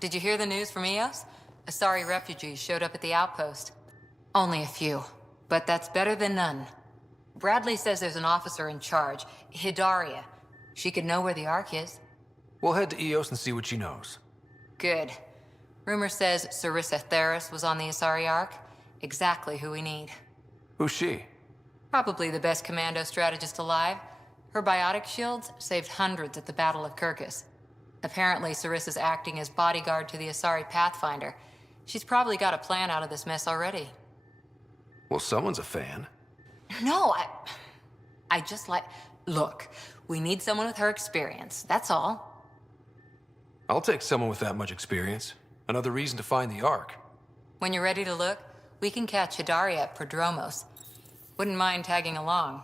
Did you hear the news from Eos? Asari refugees showed up at the outpost. Only a few, but that's better than none. Bradley says there's an officer in charge, Hidaria. She could know where the Ark is. We'll head to Eos and see what she knows. Good. Rumor says Sarissa Theris was on the Asari Ark. Exactly who we need. Who's she? Probably the best commando strategist alive. Her biotic shields saved hundreds at the Battle of Kirkus. Apparently, Sarissa's acting as bodyguard to the Asari Pathfinder. She's probably got a plan out of this mess already. Well, someone's a fan. No, I just like... Look, we need someone with her experience, that's all. I'll take someone with that much experience. Another reason to find the Ark. When you're ready to look, we can catch Hidaria at Prodromos. Wouldn't mind tagging along.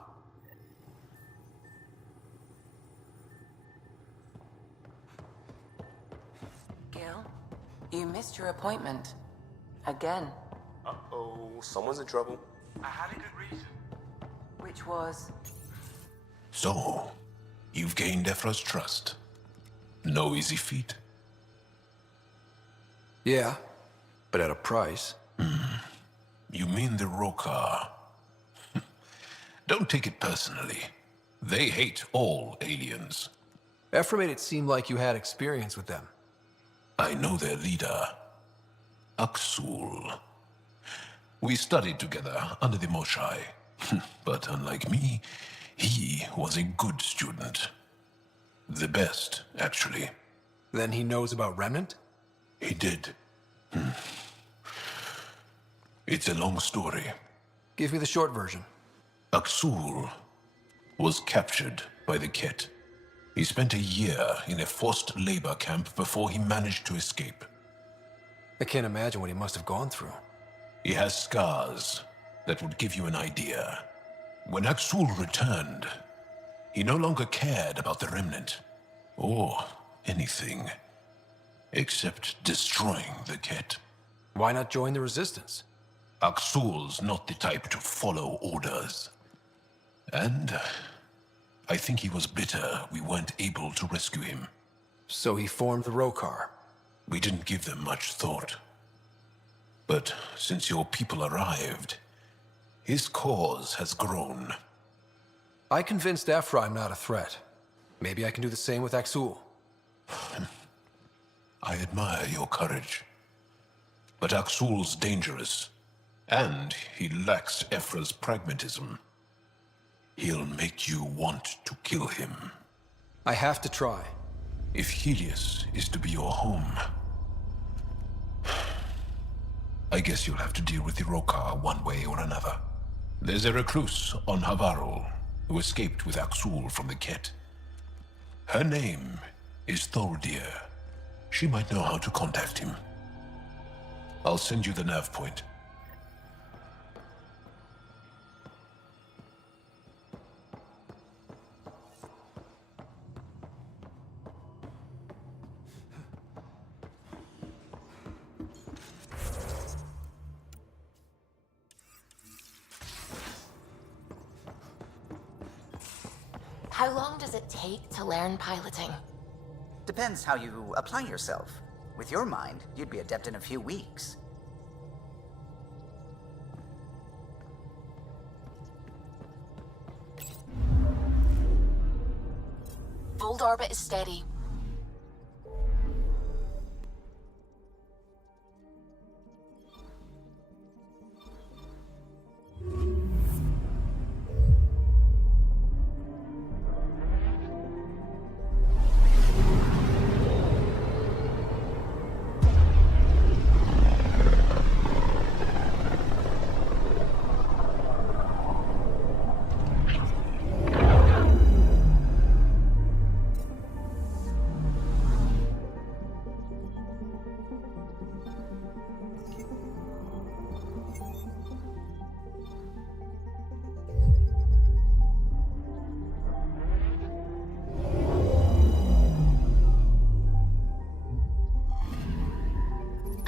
Gil, you missed your appointment. Again. Uh-oh, someone's in trouble. I had a good reason. Which was... So, you've gained Ephra's trust. No easy feat. Yeah, but at a price. You mean the Rokar. Don't take it personally. They hate all aliens. Ephra made it seem like you had experience with them. I know their leader, Aksul. We studied together under the Moshai. But unlike me, he was a good student. The best, actually. Then he knows about Remnant? He did. It's a long story. Give me the short version. Aksul was captured by the Ket. He spent a year in a forced labor camp before he managed to escape. I can't imagine what he must have gone through. He has scars that would give you an idea. When Aksul returned, he no longer cared about the Remnant, or anything, except destroying the Ket. Why not join the Resistance? Aksul's not the type to follow orders. And I think he was bitter we weren't able to rescue him. So he formed the Rokar. We didn't give them much thought. But since your people arrived, his cause has grown. I convinced Ephra I'm not a threat. Maybe I can do the same with Aksul. I admire your courage. But Aksul's dangerous, and he lacks Ephra's pragmatism. He'll make you want to kill him. I have to try. If Helios is to be your home, I guess you'll have to deal with the Rokar one way or another. There's a recluse on Havarul who escaped with Aksul from the Ket. Her name is Thordir. She might know how to contact him. I'll send you the nav point. How long does it take to learn piloting? Depends how you apply yourself. With your mind, you'd be adept in a few weeks. Fold orbit is steady.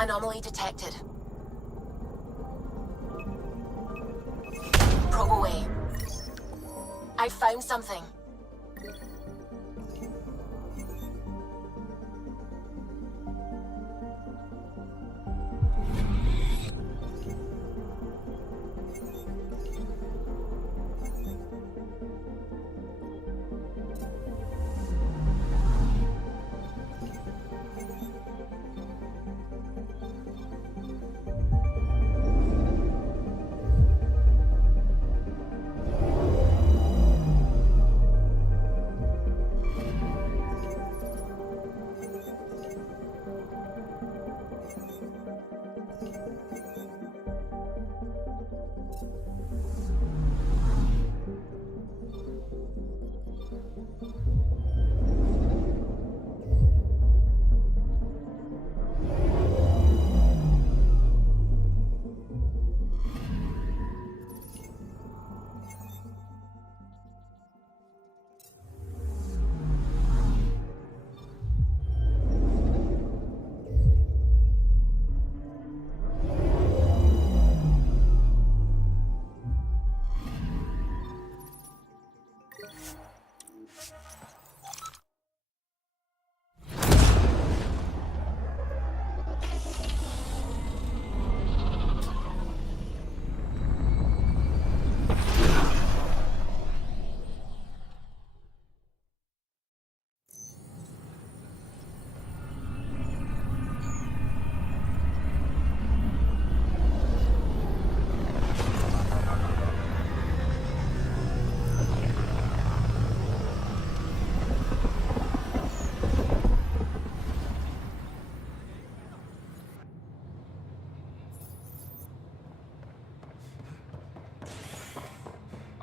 Anomaly detected. Probe away. I found something.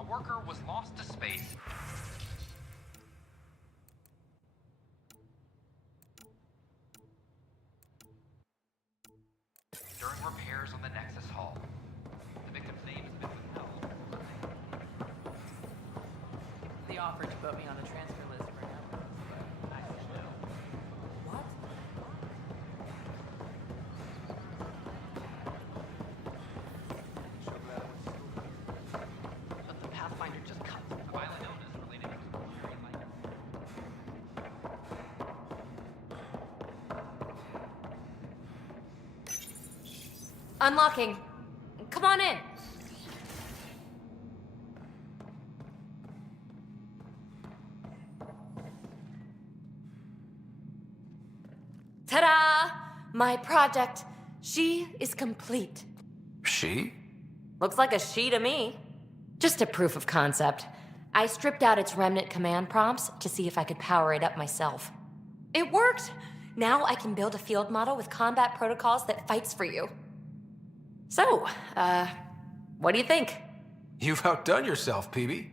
Worker was lost to space. During repairs on the Nexus Hull. The victim's name has been withheld. They offered to put me on the transfer list for now, but I don't know. What? But the Pathfinder just cut. A violent illness related to extraordinary lightning. Unlocking. Come on in. Ta-da! My project. She is complete. She? Looks like a she to me. Just a proof of concept. I stripped out its remnant command prompts to see if I could power it up myself. It worked! Now I can build a field model with combat protocols that fights for you. So, what do you think? You've outdone yourself, Peebee.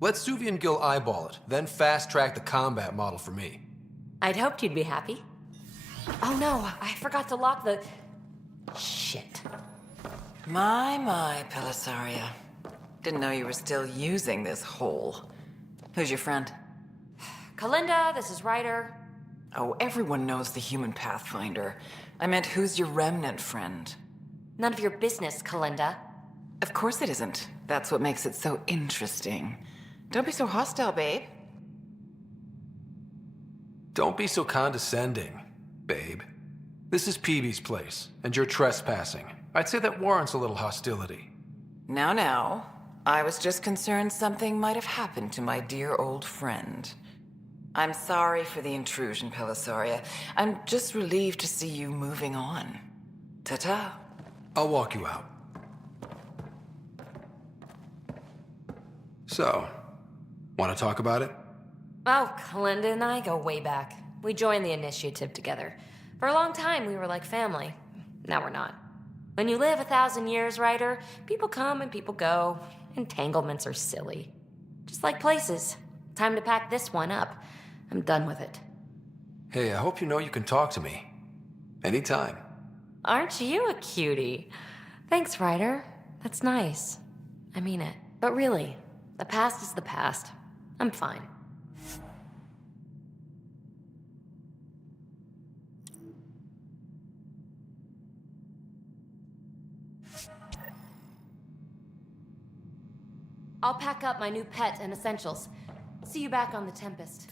Let Suvi and Gil eyeball it, then fast-track the combat model for me. I'd hoped you'd be happy. Oh no, I forgot to lock the... Shit. My, Pelisaria. Didn't know you were still using this hole. Who's your friend? Kalinda, this is Ryder. Oh, everyone knows the human Pathfinder. I meant, who's your remnant friend? None of your business, Kalinda. Of course it isn't. That's what makes it so interesting. Don't be so hostile, babe. Don't be so condescending, babe. This is Peebee's place, and you're trespassing. I'd say that warrants a little hostility. Now. I was just concerned something might have happened to my dear old friend. I'm sorry for the intrusion, Pelisaria. I'm just relieved to see you moving on. Ta-ta. I'll walk you out. So, want to talk about it? Oh, Kalinda and I go way back. We joined the initiative together. For a long time, we were like family. Now we're not. When you live 1,000 years, Ryder, people come and people go. Entanglements are silly. Just like places. Time to pack this one up. I'm done with it. Hey, I hope you know you can talk to me. Anytime. Aren't you a cutie? Thanks, Ryder. That's nice. I mean it. But really, the past is the past. I'm fine. I'll pack up my new pet and essentials. See you back on the Tempest.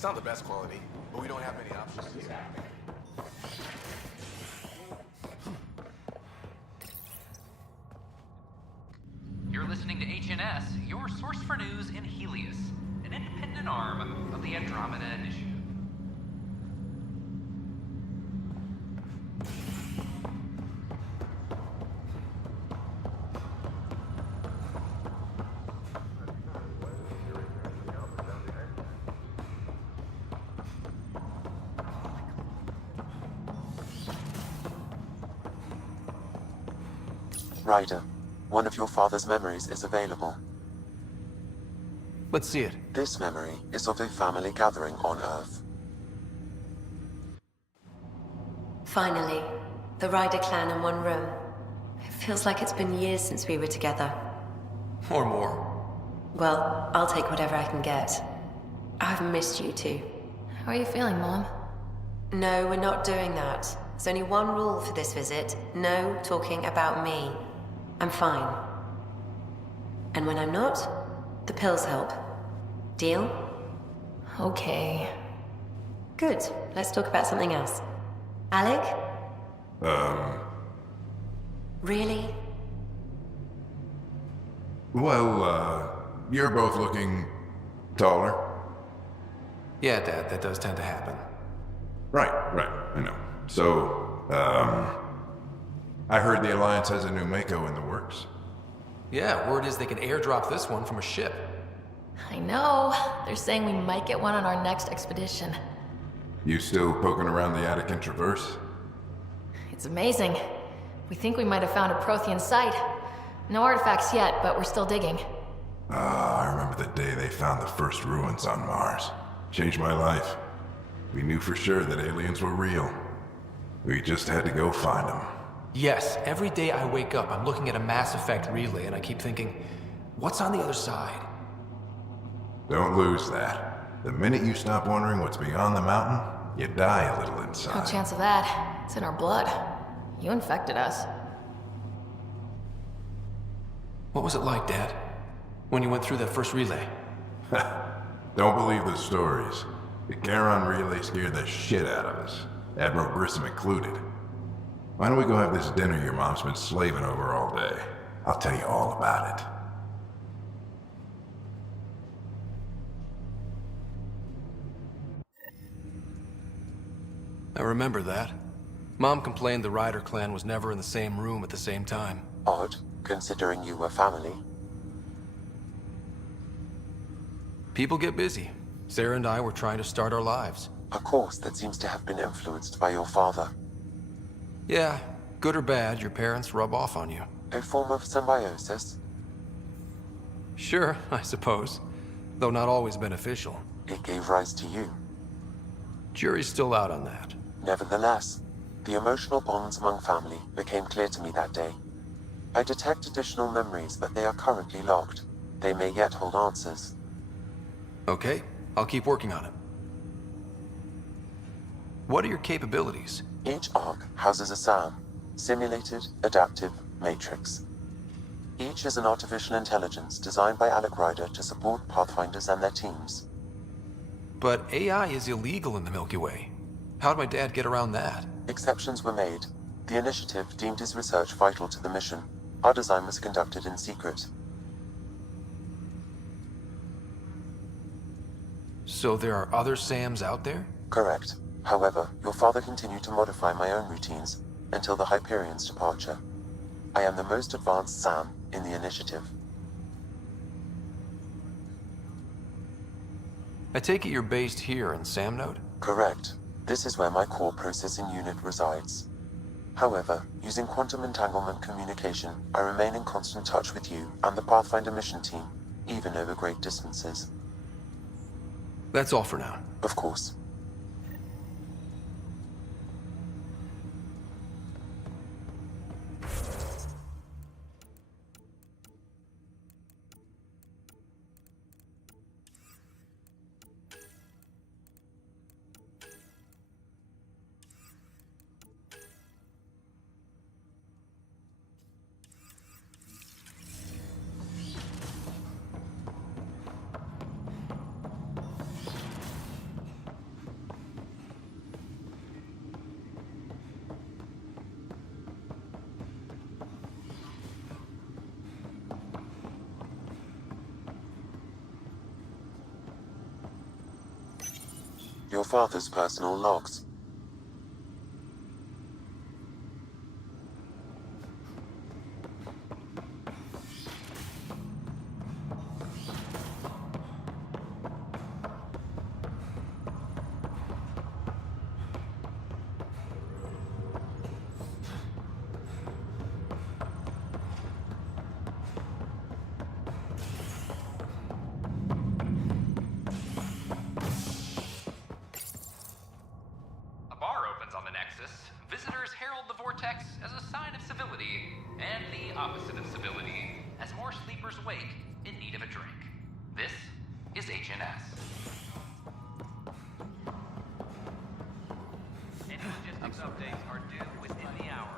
It's not the best quality, but we don't have many options here. You're listening to HNS, your source for news in Helios, an independent arm of the Andromeda Initiative. Ryder, one of your father's memories is available. Let's see it. This memory is of a family gathering on Earth. Finally, the Ryder clan in one room. It feels like it's been years since we were together. Or more. Well, I'll take whatever I can get. I've missed you too. How are you feeling, Mom? No, we're not doing that. There's only one rule for this visit. No talking about me. I'm fine. And when I'm not, the pills help. Deal? Okay. Good. Let's talk about something else. Alec? Really? Well, you're both looking taller. Yeah, Dad, that does tend to happen. Right, I know. So, I heard the Alliance has a new Mako in the works. Yeah, word is they can airdrop this one from a ship. I know. They're saying we might get one on our next expedition. You still poking around the Attican Traverse? It's amazing. We think we might have found a Prothean site. No artifacts yet, but we're still digging. I remember the day they found the first ruins on Mars. Changed my life. We knew for sure that aliens were real. We just had to go find them. Yes, every day I wake up, I'm looking at a Mass Effect relay and I keep thinking, what's on the other side? Don't lose that. The minute you stop wondering what's beyond the mountain, you die a little inside. No chance of that. It's in our blood. You infected us. What was it like, Dad? When you went through that first relay? Don't believe the stories. The Charon relay scared the shit out of us. Admiral Grissom included. Why don't we go have this dinner your mom's been slaving over all day? I'll tell you all about it. I remember that. Mom complained the Ryder clan was never in the same room at the same time. Odd, considering you were family. People get busy. Sarah and I were trying to start our lives. A course that seems to have been influenced by your father. Yeah, good or bad, your parents rub off on you. A form of symbiosis? Sure, I suppose. Though not always beneficial. It gave rise to you. Jury's still out on that. Nevertheless, the emotional bonds among family became clear to me that day. I detect additional memories, but they are currently locked. They may yet hold answers. Okay, I'll keep working on it. What are your capabilities? Each arc houses a SAM, Simulated Adaptive Matrix. Each is an artificial intelligence designed by Alec Ryder to support Pathfinders and their teams. But AI is illegal in the Milky Way. How'd my dad get around that? Exceptions were made. The initiative deemed his research vital to the mission. Our design was conducted in secret. So there are other SAMs out there? Correct. However, your father continued to modify my own routines until the Hyperion's departure. I am the most advanced SAM in the initiative. I take it you're based here in Sam Node? Correct. This is where my core processing unit resides. However, using quantum entanglement communication, I remain in constant touch with you and the Pathfinder mission team, even over great distances. That's all for now. Of course. father's personal logs. A bar opens on the Nexus. Visitors herald the vortex as a sign of civility, and the opposite of civility, as more sleepers wake in need of a drink. This is HNS. Any logistics updates are due within the hour.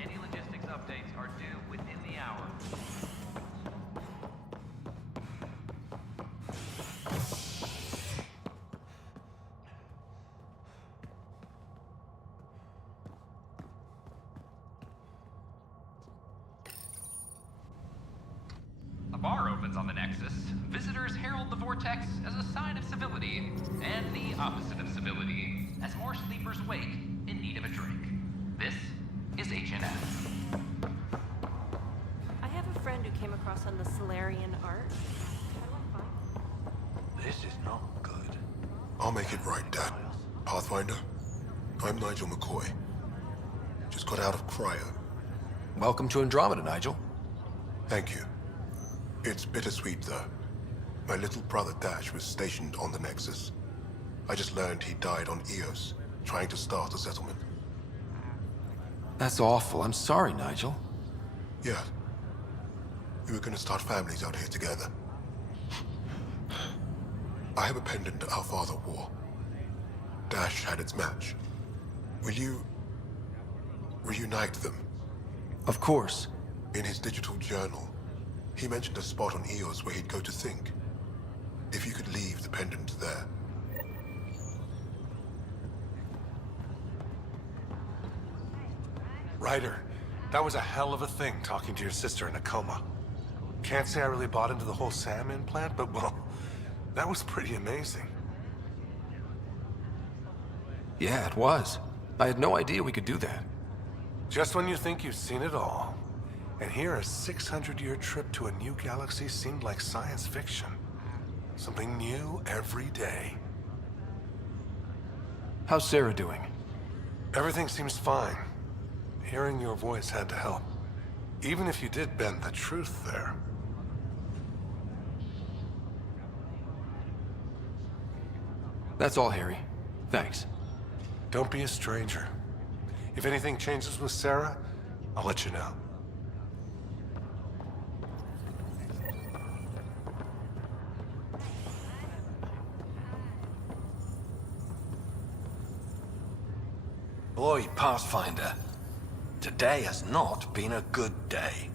Any logistics updates are due within the hour. A bar opens on the Nexus. Visitors herald the vortex as a sign of civility, and the opposite of civility, as more sleepers wake in need of a drink. This is HNS. I have a friend who came across on the Solarian art. How do I find This is not good. I'll make it right, Dad. Pathfinder, I'm Nigel McCoy. Just got out of cryo. Welcome to Andromeda, Nigel. Thank you. It's bittersweet, though. My little brother Dash was stationed on the Nexus. I just learned he died on Eos, trying to start a settlement. That's awful. I'm sorry, Nigel. Yeah. We were gonna start families out here together. I have a pendant our father wore. Dash had its match. Will you reunite them? Of course. In his digital journal, he mentioned a spot on Eos where he'd go to think. If you could leave the pendant there. Ryder, that was a hell of a thing talking to your sister in a coma. Can't say I really bought into the whole Sam implant, but well, that was pretty amazing. Yeah, it was. I had no idea we could do that. Just when you think you've seen it all, and here a 600-year trip to a new galaxy seemed like science fiction. Something new every day. How's Sarah doing? Everything seems fine. Hearing your voice had to help. Even if you did bend the truth there. That's all, Harry. Thanks. Don't be a stranger. If anything changes with Sarah, I'll let you know. Boy, Pathfinder, today has not been a good day.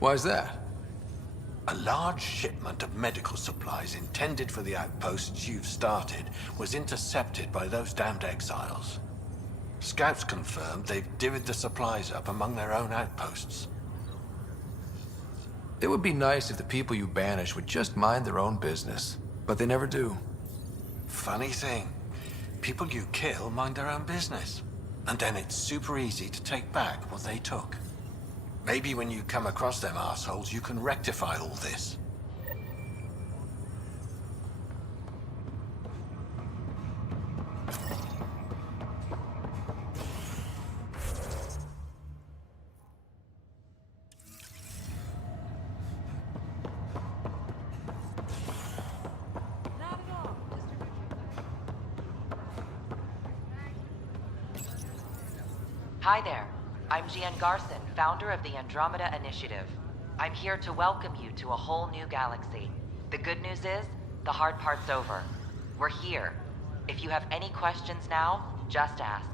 Why's that? A large shipment of medical supplies intended for the outposts you've started was intercepted by those damned exiles. Scouts confirmed they've divvied the supplies up among their own outposts. It would be nice if the people you banish would just mind their own business, but they never do. Funny thing, people you kill mind their own business, and then it's super easy to take back what they took. Maybe when you come across them assholes, you can rectify all this. Hi there. I'm Jean Garson, founder of the Andromeda Initiative. I'm here to welcome you to a whole new galaxy. The good news is, The hard part's over. We're here. If you have any questions now, just ask.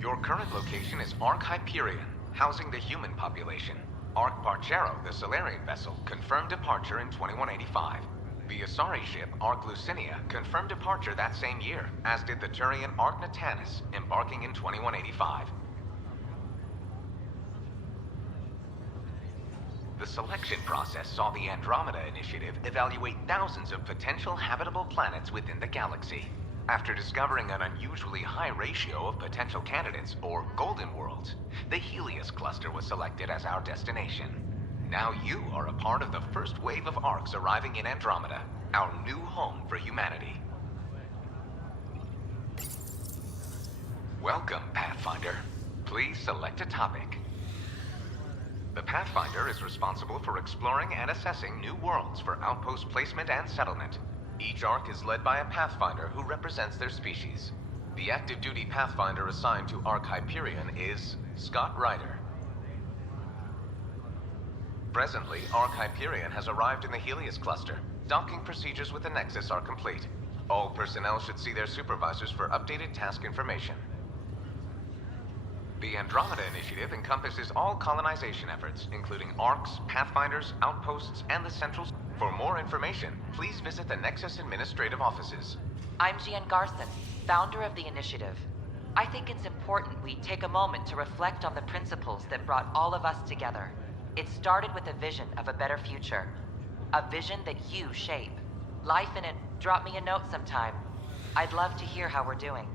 Your current location is Ark Hyperion, housing the human population. Ark Barchero, the Solarian vessel, confirmed departure in 2185. The Asari ship, Ark Lucinia, confirmed departure that same year, as did the Turian Ark Natanus, embarking in 2185. The selection process saw the Andromeda Initiative evaluate thousands of potential habitable planets within the galaxy. After discovering an unusually high ratio of potential candidates, or golden worlds, the Helios cluster was selected as our destination. Now you are a part of the first wave of Arks arriving in Andromeda, our new home for humanity. Welcome, Pathfinder. Please select a topic. The Pathfinder is responsible for exploring and assessing new worlds for outpost placement and settlement. Each Ark is led by a Pathfinder who represents their species. The active duty Pathfinder assigned to Ark Hyperion is Scott Ryder. Presently, Ark Hyperion has arrived in the Helios cluster. Docking procedures with the Nexus are complete. All personnel should see their supervisors for updated task information. The Andromeda Initiative encompasses all colonization efforts, including Arks, Pathfinders, outposts, and the Central... For more information, please visit the Nexus Administrative Offices. I'm Jian Garson, founder of the initiative. I think it's important we take a moment to reflect on the principles that brought all of us together. It started with a vision of a better future. A vision that you shape. Life in it. Drop me a note sometime. I'd love to hear how we're doing.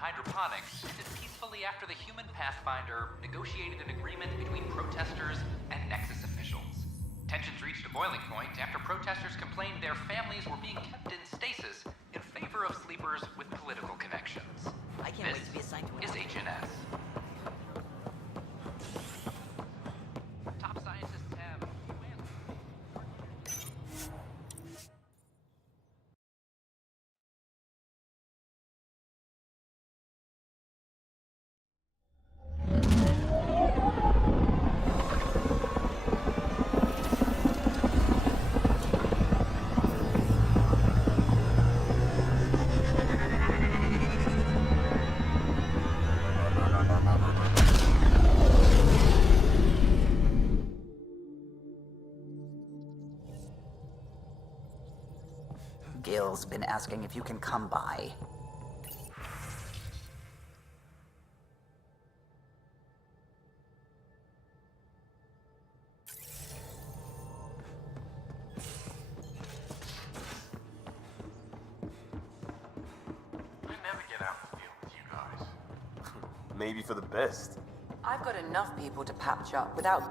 Hydroponics ended peacefully after the human Pathfinder negotiated an agreement between protesters and Nexus officials. Tensions reached a boiling point after protesters complained their families were being kept in stasis in favor of sleepers with political connections. I can't wait to be assigned to This is HNS. Top scientists have... Gil's been asking if you can come by. I never get out in the field with you guys. Maybe for the best. I've got enough people to patch up without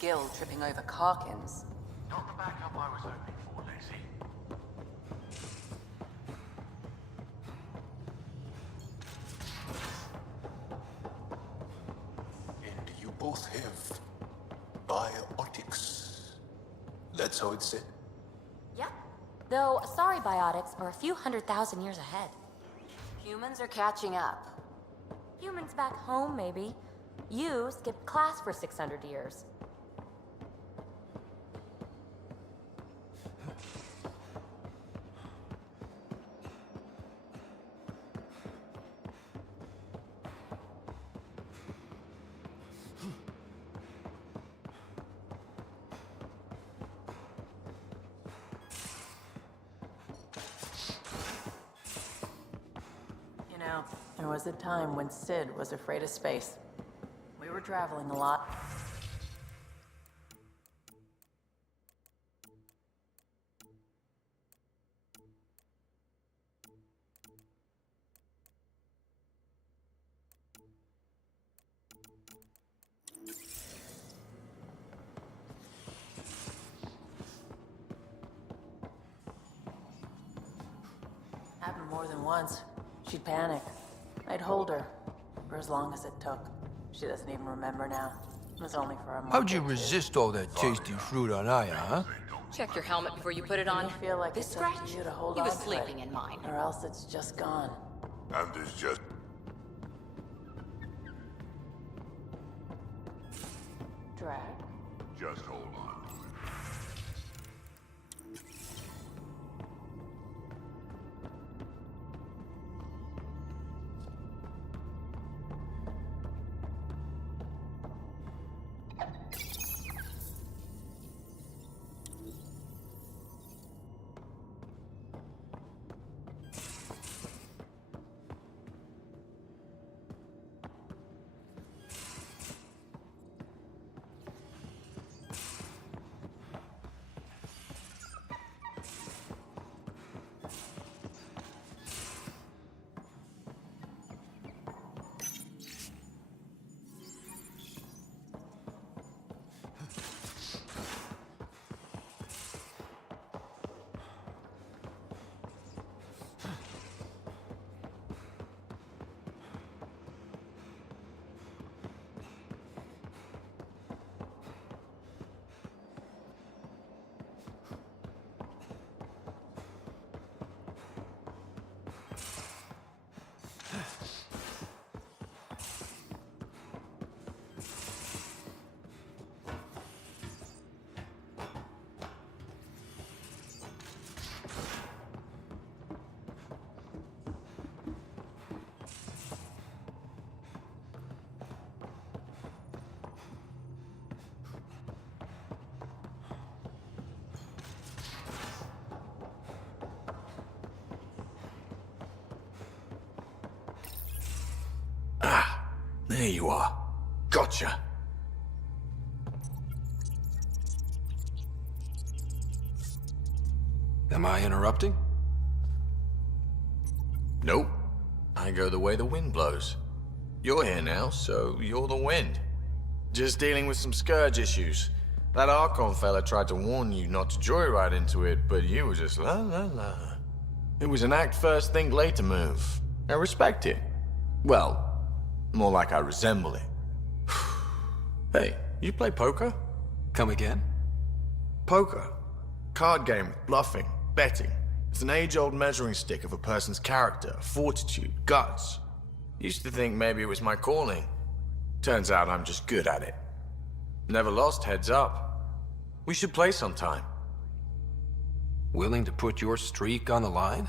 Gil tripping over Karkins. Not the backup I was hoping for, Lacey. And you both have biotics. That's how it's said. Yep. Though Asari biotics are a few 100,000 years ahead. Humans are catching up. Humans back home, maybe. You skipped class for 600 years. There was a time when Sid was afraid of space. We were traveling a lot. happened more than once. She'd panic. I'd hold her for as long as it took. She doesn't even remember now. It was only for a month. How'd you resist all that tasty fruit on Aya, huh? Check your helmet before you put it on. I feel like This it's up scratch? to you to hold He on was to sleeping it, in mine. or else it's just gone. And it's just... Drag. Just hold on. There you are. Gotcha. Am I interrupting? Nope. I go the way the wind blows. You're here now, so you're the wind. Just dealing with some scourge issues. That Archon fella tried to warn you not to joyride into it, but you were just la la la. It was an act first, think later move. I respect it. Well, more like I resemble it. Hey, you play poker? Come again? Poker. Card game with bluffing, betting. It's an age-old measuring stick of a person's character, fortitude, guts. Used to think maybe it was my calling. Turns out I'm just good at it. Never lost, heads up. We should play sometime. Willing to put your streak on the line?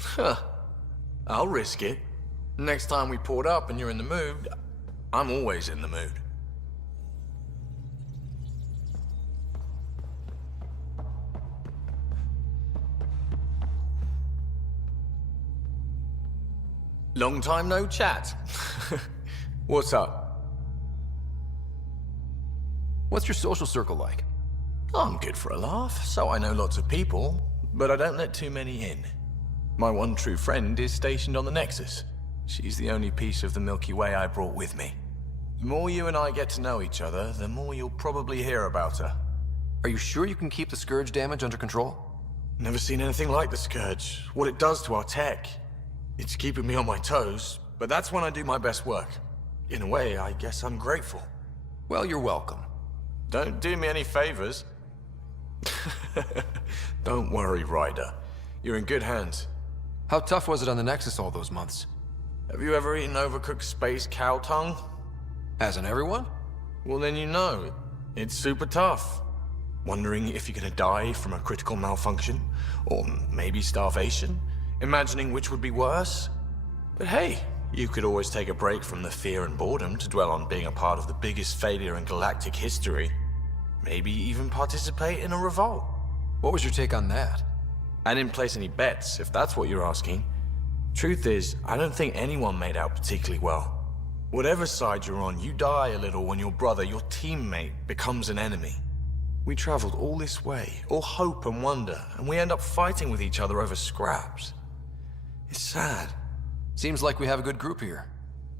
Huh. I'll risk it. Next time we port up and you're in the mood, I'm always in the mood. Long time no chat. What's up? What's your social circle like? I'm good for a laugh, so I know lots of people, but I don't let too many in. My one true friend is stationed on the Nexus. She's the only piece of the Milky Way I brought with me. The more you and I get to know each other, the more you'll probably hear about her. Are you sure you can keep the Scourge damage under control? Never seen anything like the Scourge. What it does to our tech. It's keeping me on my toes, but that's when I do my best work. In a way, I guess I'm grateful. Well, you're welcome. Don't do me any favors. Don't worry, Ryder. You're in good hands. How tough was it on the Nexus all those months? Have you ever eaten overcooked space cow tongue? Hasn't everyone? Well, then you know. It's super tough. Wondering if you're gonna die from a critical malfunction? Or maybe starvation? Imagining which would be worse? But hey, you could always take a break from the fear and boredom to dwell on being a part of the biggest failure in galactic history. Maybe even participate in a revolt. What was your take on that? I didn't place any bets, if that's what you're asking. Truth is, I don't think anyone made out particularly well. Whatever side you're on, you die a little when your brother, your teammate, becomes an enemy. We traveled all this way, all hope and wonder, and we end up fighting with each other over scraps. It's sad. Seems like we have a good group here.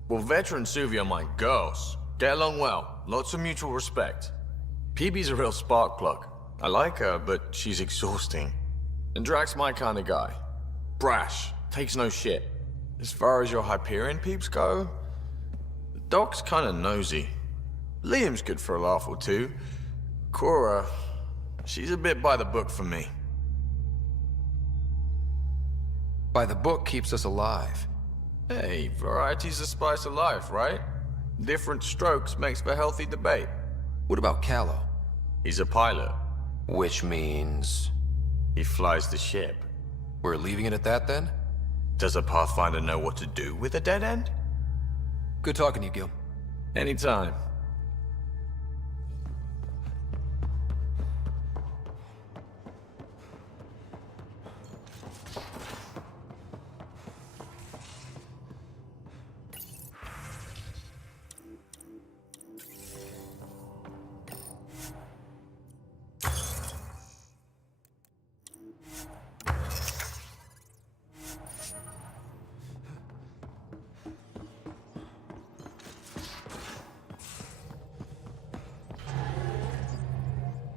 Well, veteran Suvi are my girls. Get along well, lots of mutual respect. PB's a real spark plug. I like her, but she's exhausting. And Drax's my kind of guy. Brash, takes no shit. As far as your Hyperion peeps go, the doc's kinda nosy. Liam's good for a laugh or two. Cora, she's a bit by the book for me. By the book keeps us alive. Hey, variety's the spice of life, right? Different strokes makes for healthy debate. What about Callow? He's a pilot. Which means... he flies the ship. We're leaving it at that, then? Does a Pathfinder know what to do with a dead end? Good talking to you, Gil. Anytime.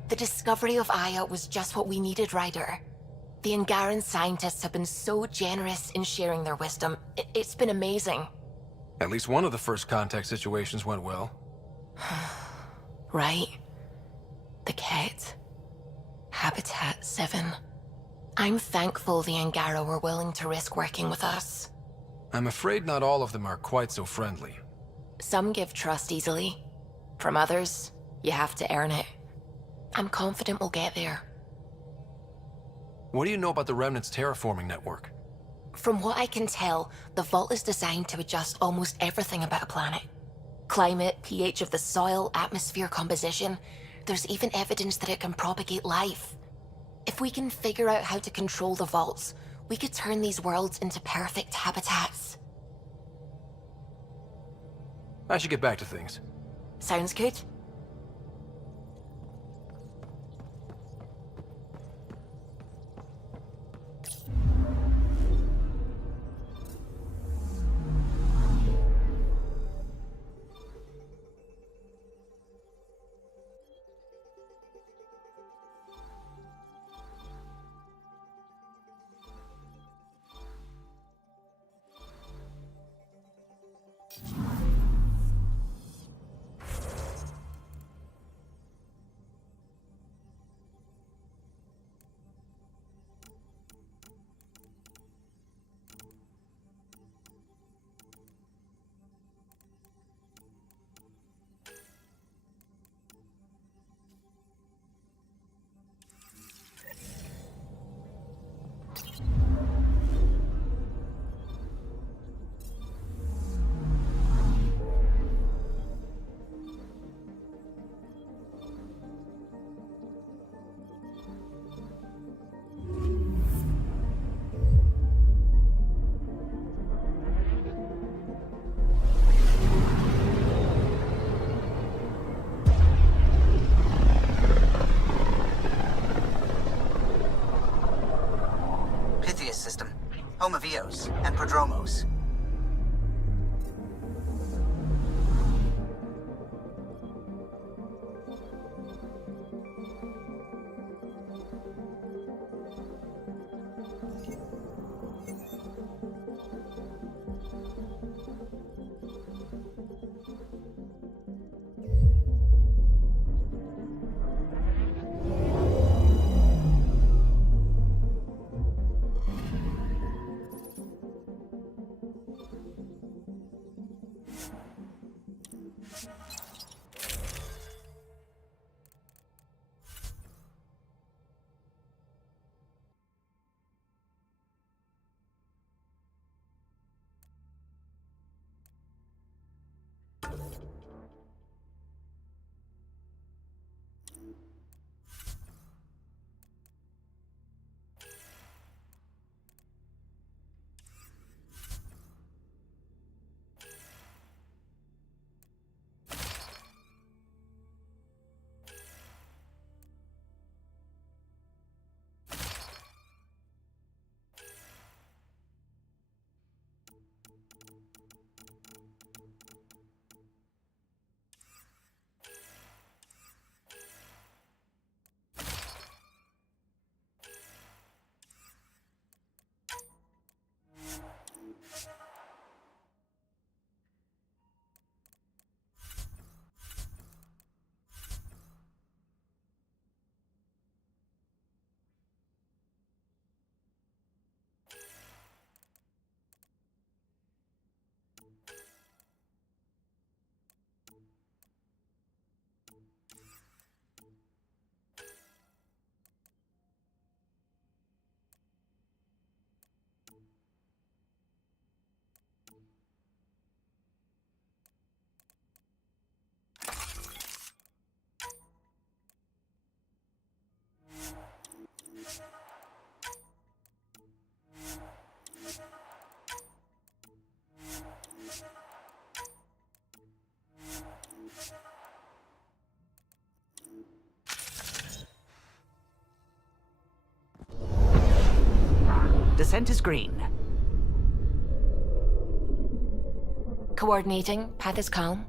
The discovery of Aya was just what we needed, Ryder. The Angaran scientists have been so generous in sharing their wisdom. It's been amazing. At least one of the first contact situations went well. Right? The Ket. Habitat 7. I'm thankful the Angara were willing to risk working with us. I'm afraid not all of them are quite so friendly. Some give trust easily. From others, you have to earn it. I'm confident we'll get there. What do you know about the Remnant's terraforming network? From what I can tell, the vault is designed to adjust almost everything about a planet. Climate, pH of the soil, atmosphere composition. There's even evidence that it can propagate life. If we can figure out how to control the vaults, we could turn these worlds into perfect habitats. I should get back to things. Sounds good. Home of Eos and Prodromos. Descent is green. Coordinating. Path is calm.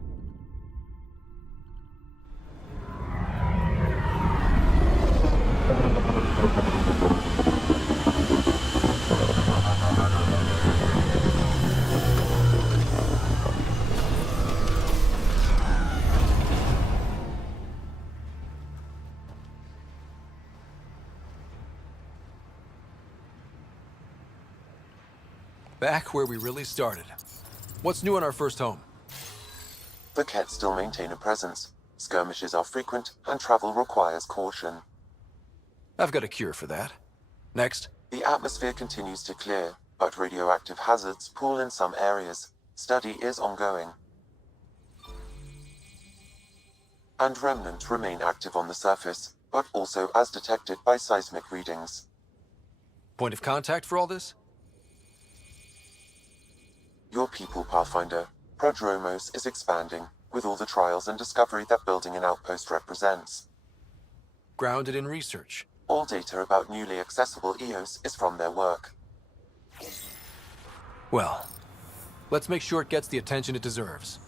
Back where we really started. What's new in our first home? The Ket still maintain a presence. Skirmishes are frequent, and travel requires caution. I've got a cure for that. Next. The atmosphere continues to clear, but radioactive hazards pool in some areas. Study is ongoing. And remnants remain active on the surface, but also as detected by seismic readings. Point of contact for all this? Your people, Pathfinder. Prodromos is expanding, with all the trials and discovery that building an outpost represents. Grounded in research. All data about newly accessible EOS is from their work. Well, let's make sure it gets the attention it deserves.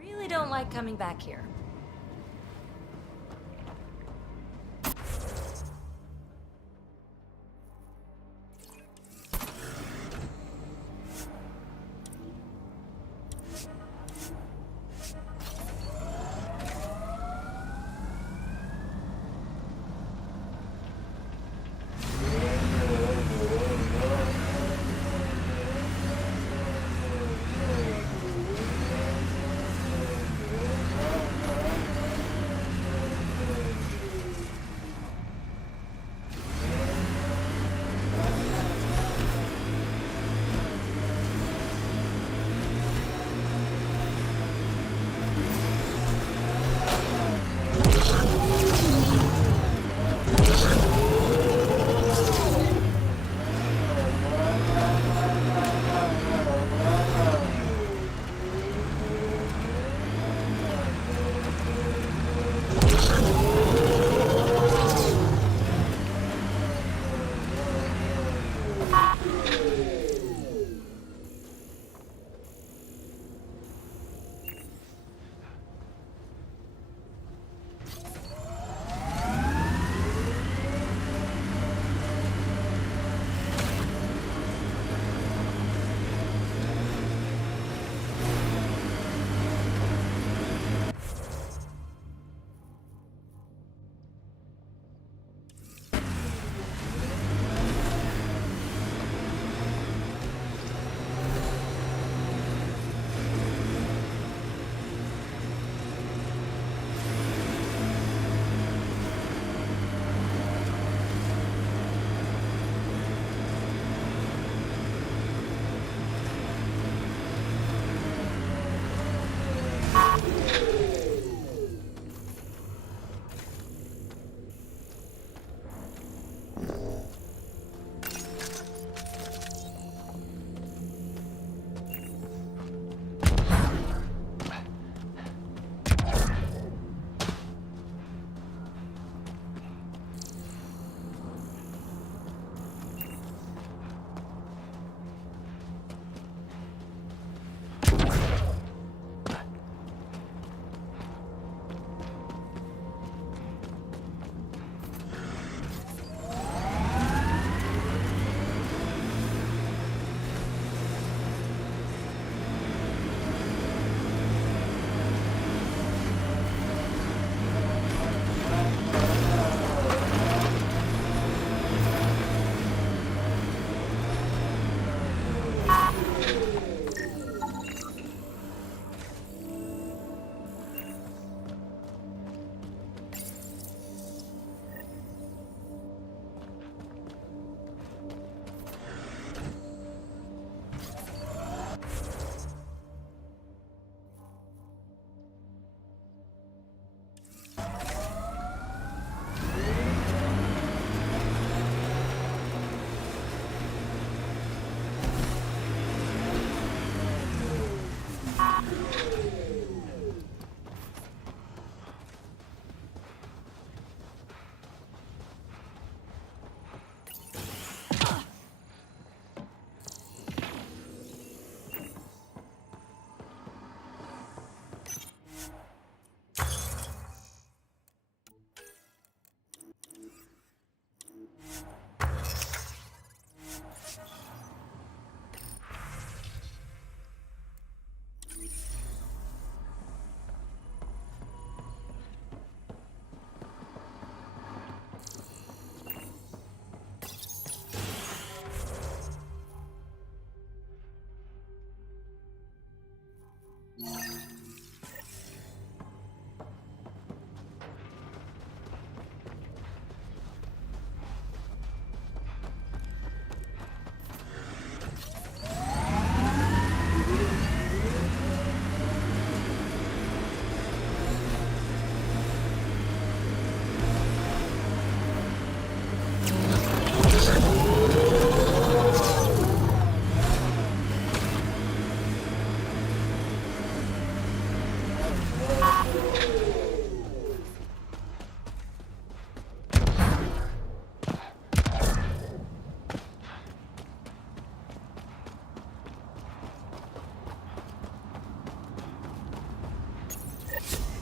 Really don't like coming back here.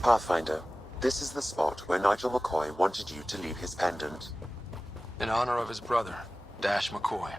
Pathfinder, this is the spot where Nigel McCoy wanted you to leave his pendant. In honor of his brother, Dash McCoy.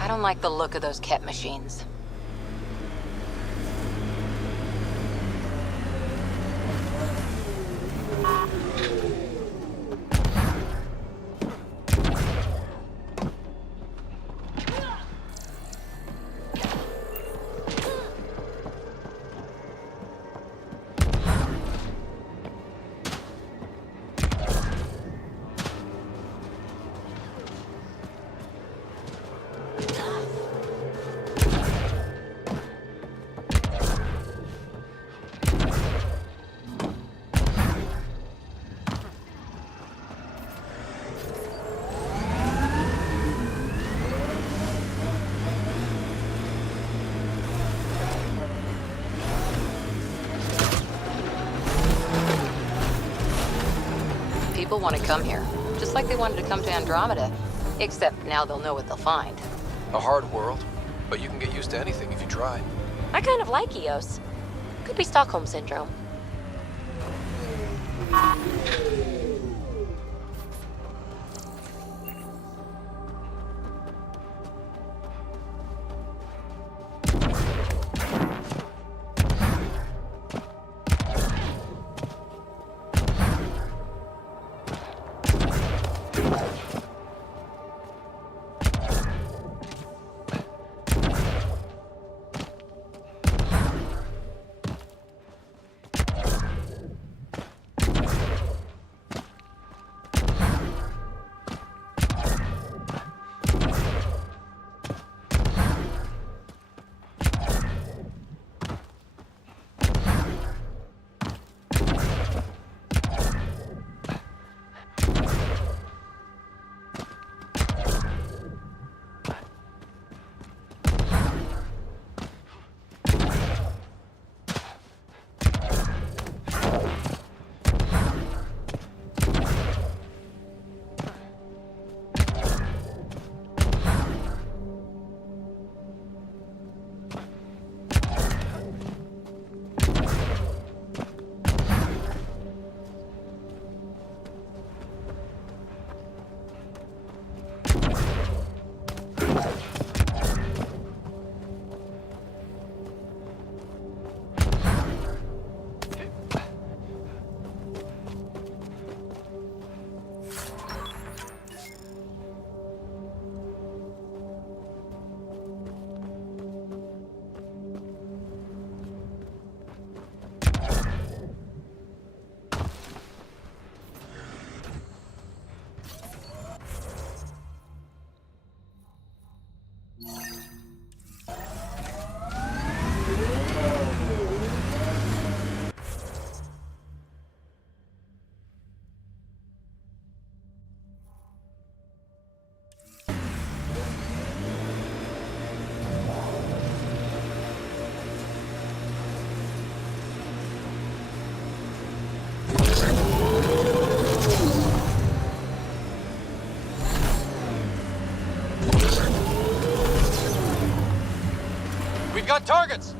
I don't like the look of those Ket machines. People want to come here, just like they wanted to come to Andromeda. Except now they'll know what they'll find. A hard world, but you can get used to anything if you try. I kind of like Eos. Could be Stockholm Syndrome. We've got targets!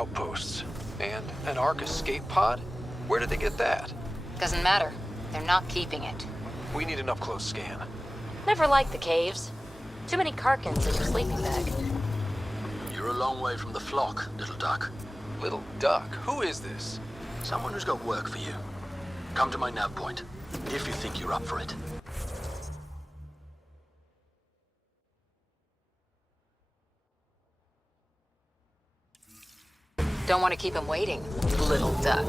outposts. And an Ark escape pod? Where did they get that? Doesn't matter. They're not keeping it. We need an up-close scan. Never liked the caves. Too many Karkins in your sleeping bag. You're a long way from the flock, little duck. Little duck? Who is this? Someone who's got work for you. Come to my nav point, if you think you're up for it. Don't want to keep him waiting, little duck.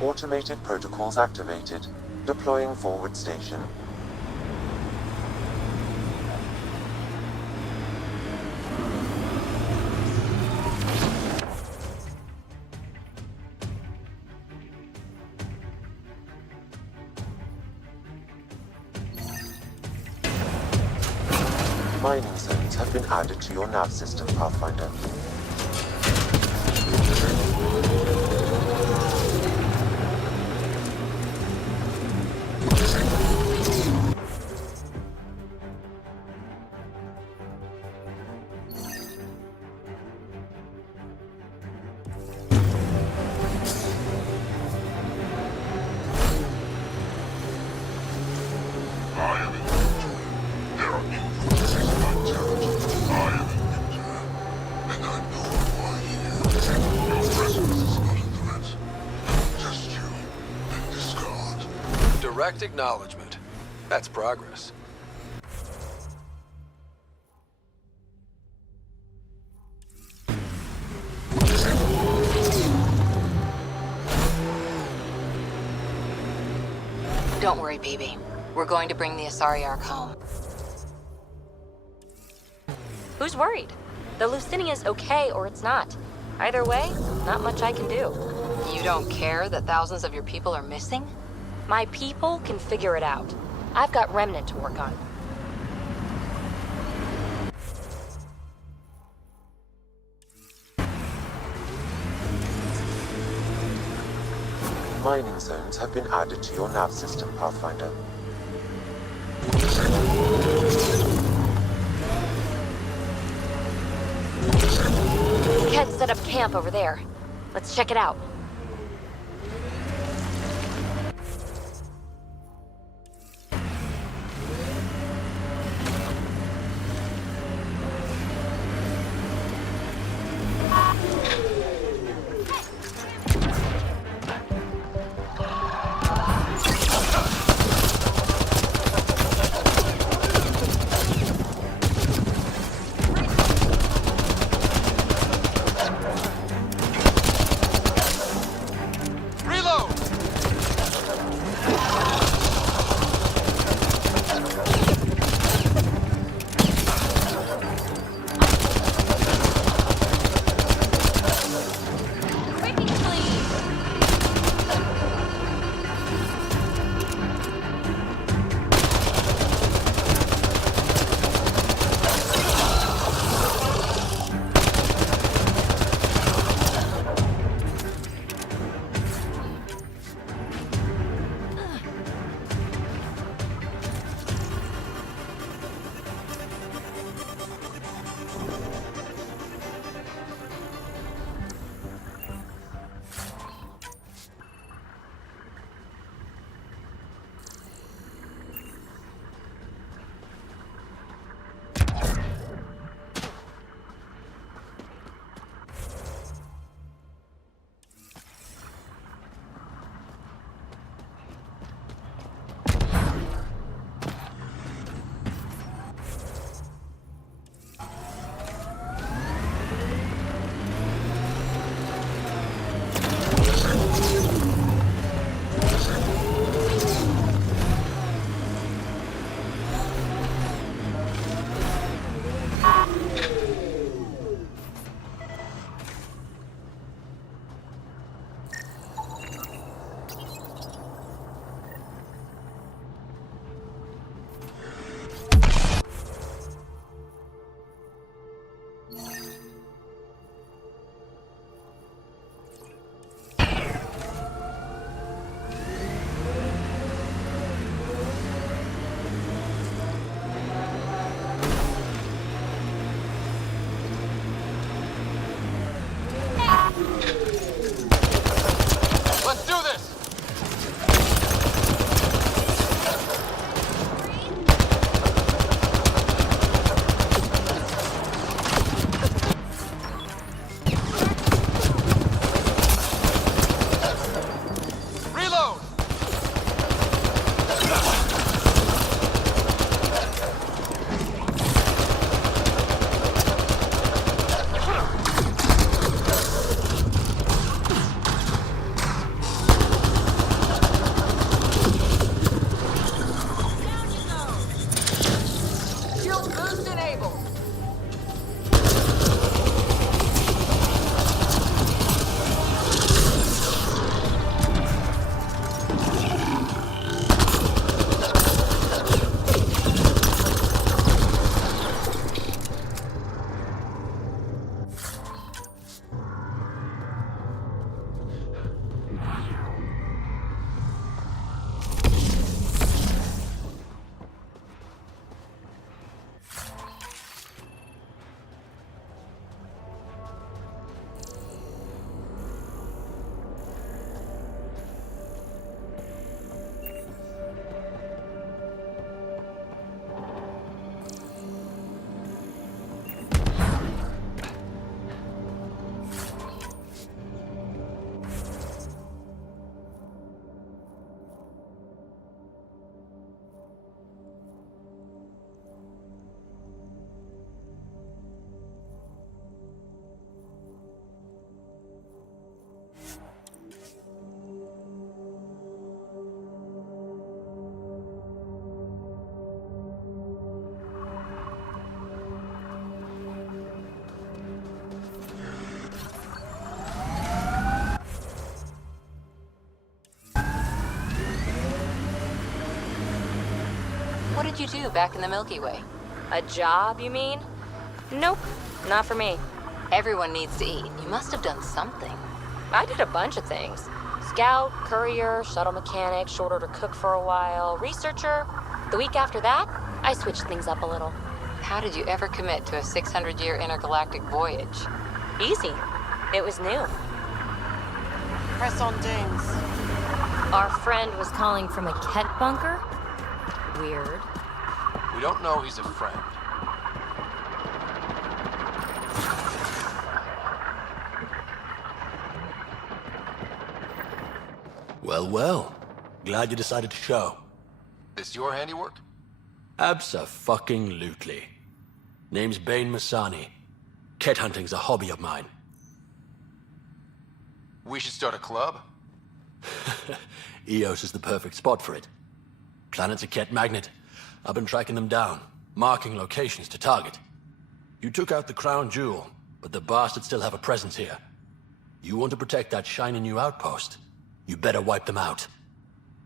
Automated protocols activated. Deploying forward station. Mining zones have been added to your nav system, Pathfinder. Direct acknowledgement. That's progress. Don't worry, baby. We're going to bring the Asari Ark home. Who's worried? The Lucinia's okay or it's not. Either way, not much I can do. You don't care that thousands of your people are missing? My people can figure it out. I've got Remnant to work on. Mining zones have been added to your nav system, Pathfinder. Ket set up camp over there. Let's check it out. did you do back in the Milky Way? A job, you mean? Nope, not for me. Everyone needs to eat. You must have done something. I did a bunch of things. Scout, courier, shuttle mechanic, short order cook for a while, researcher. The week after that, I switched things up a little. How did you ever commit to a 600-year intergalactic voyage? Easy. It was new. Press on dings. Our friend was calling from a Ket bunker? Weird. We don't know he's a friend. Well, well. Glad you decided to show. This your handiwork? Abso-fucking-lutely. Name's Bane Masani. Ket hunting's a hobby of mine. We should start a club? Eos is the perfect spot for it. Planet's a Ket magnet. I've been tracking them down, marking locations to target. You took out the crown jewel, but the bastards still have a presence here. You want to protect that shiny new outpost? You better wipe them out.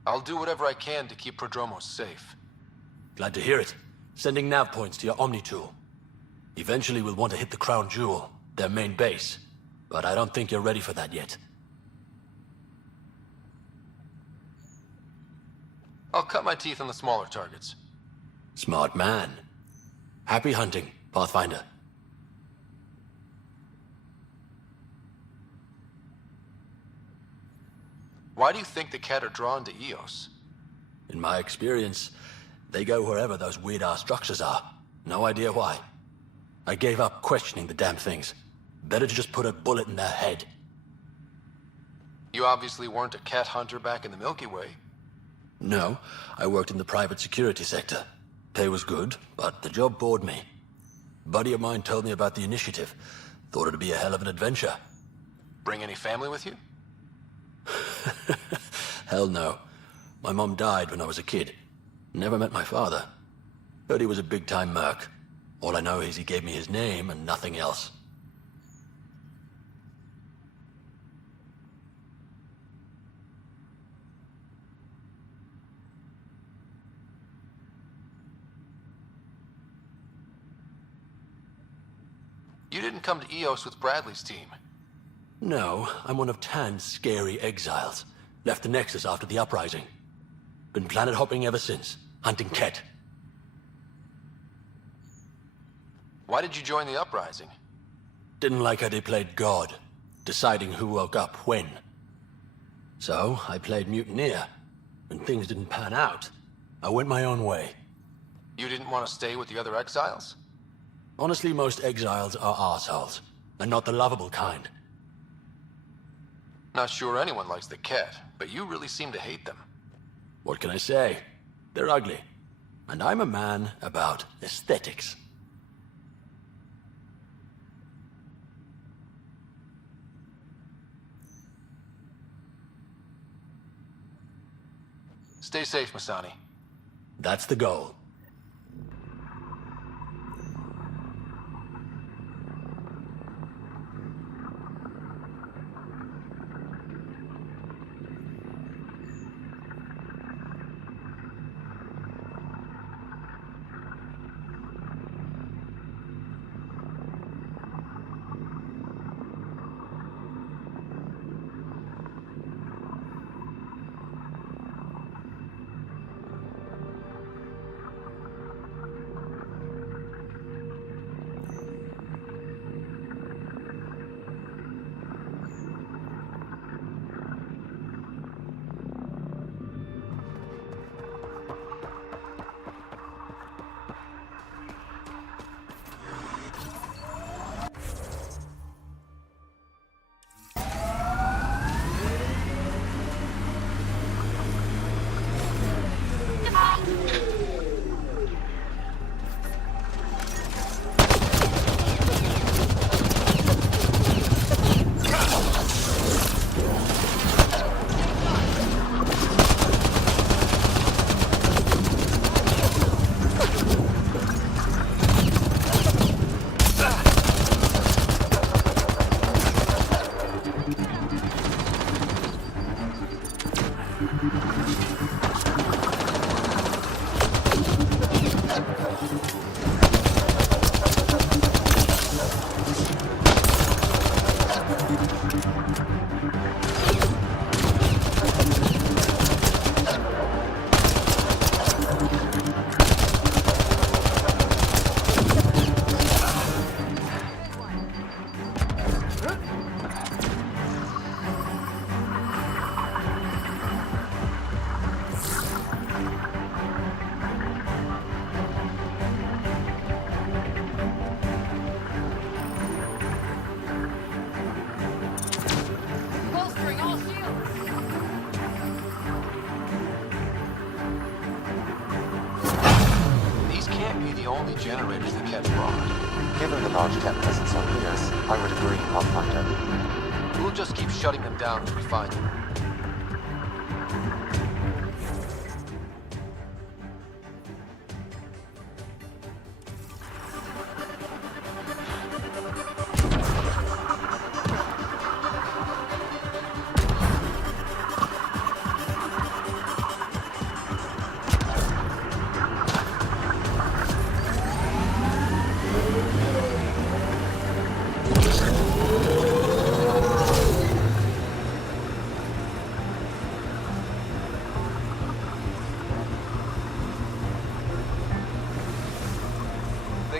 I'll do whatever I can to keep Prodromos safe. Glad to hear it. Sending nav points to your Omni tool. Eventually we'll want to hit the crown jewel, their main base. But I don't think you're ready for that yet. I'll cut my teeth on the smaller targets. Smart man. Happy hunting, Pathfinder. Why do you think the Ket are drawn to Eos? In my experience, they go wherever those weird-ass structures are. No idea why. I gave up questioning the damn things. Better to just put a bullet in their head. You obviously weren't a Ket hunter back in the Milky Way. No, I worked in the private security sector. Pay was good, but the job bored me. A buddy of mine told me about the initiative. Thought it'd be a hell of an adventure. Bring any family with you? Hell no. My mom died when I was a kid. Never met my father. Heard he was a big-time merc. All I know is he gave me his name and nothing else. You didn't come to Eos with Bradley's team. No, I'm one of Tan's scary exiles. Left the Nexus after the uprising. Been planet hopping ever since, hunting Ket. Why did you join the uprising? Didn't like how they played God, deciding who woke up when. So, I played mutineer. When things didn't pan out, I went my own way. You didn't want to stay with the other exiles? Honestly, most exiles are arseholes, and not the lovable kind. Not sure anyone likes the Ket, but you really seem to hate them. What can I say? They're ugly. And I'm a man about aesthetics. Stay safe, Masani. That's the goal. the only generators the Ket brought. Given the large Ket presence on Venus, I would agree, Pathfinder. We'll just keep shutting them down as we find them.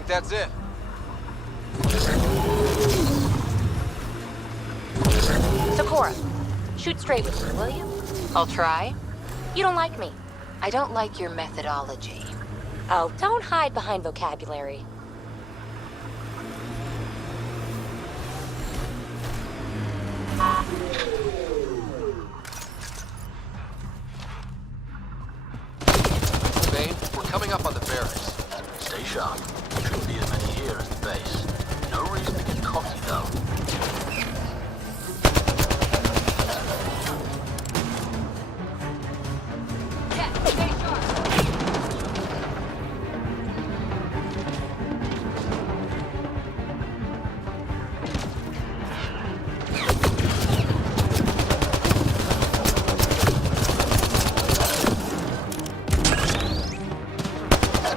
That's it. Socorro, shoot straight with me, will you? I'll try. You don't like me. I don't like your methodology. Oh, don't hide behind vocabulary. Bane, we're coming up on the barracks. Stay sharp. Shouldn't be as many here as the base. No reason to get cocky, though.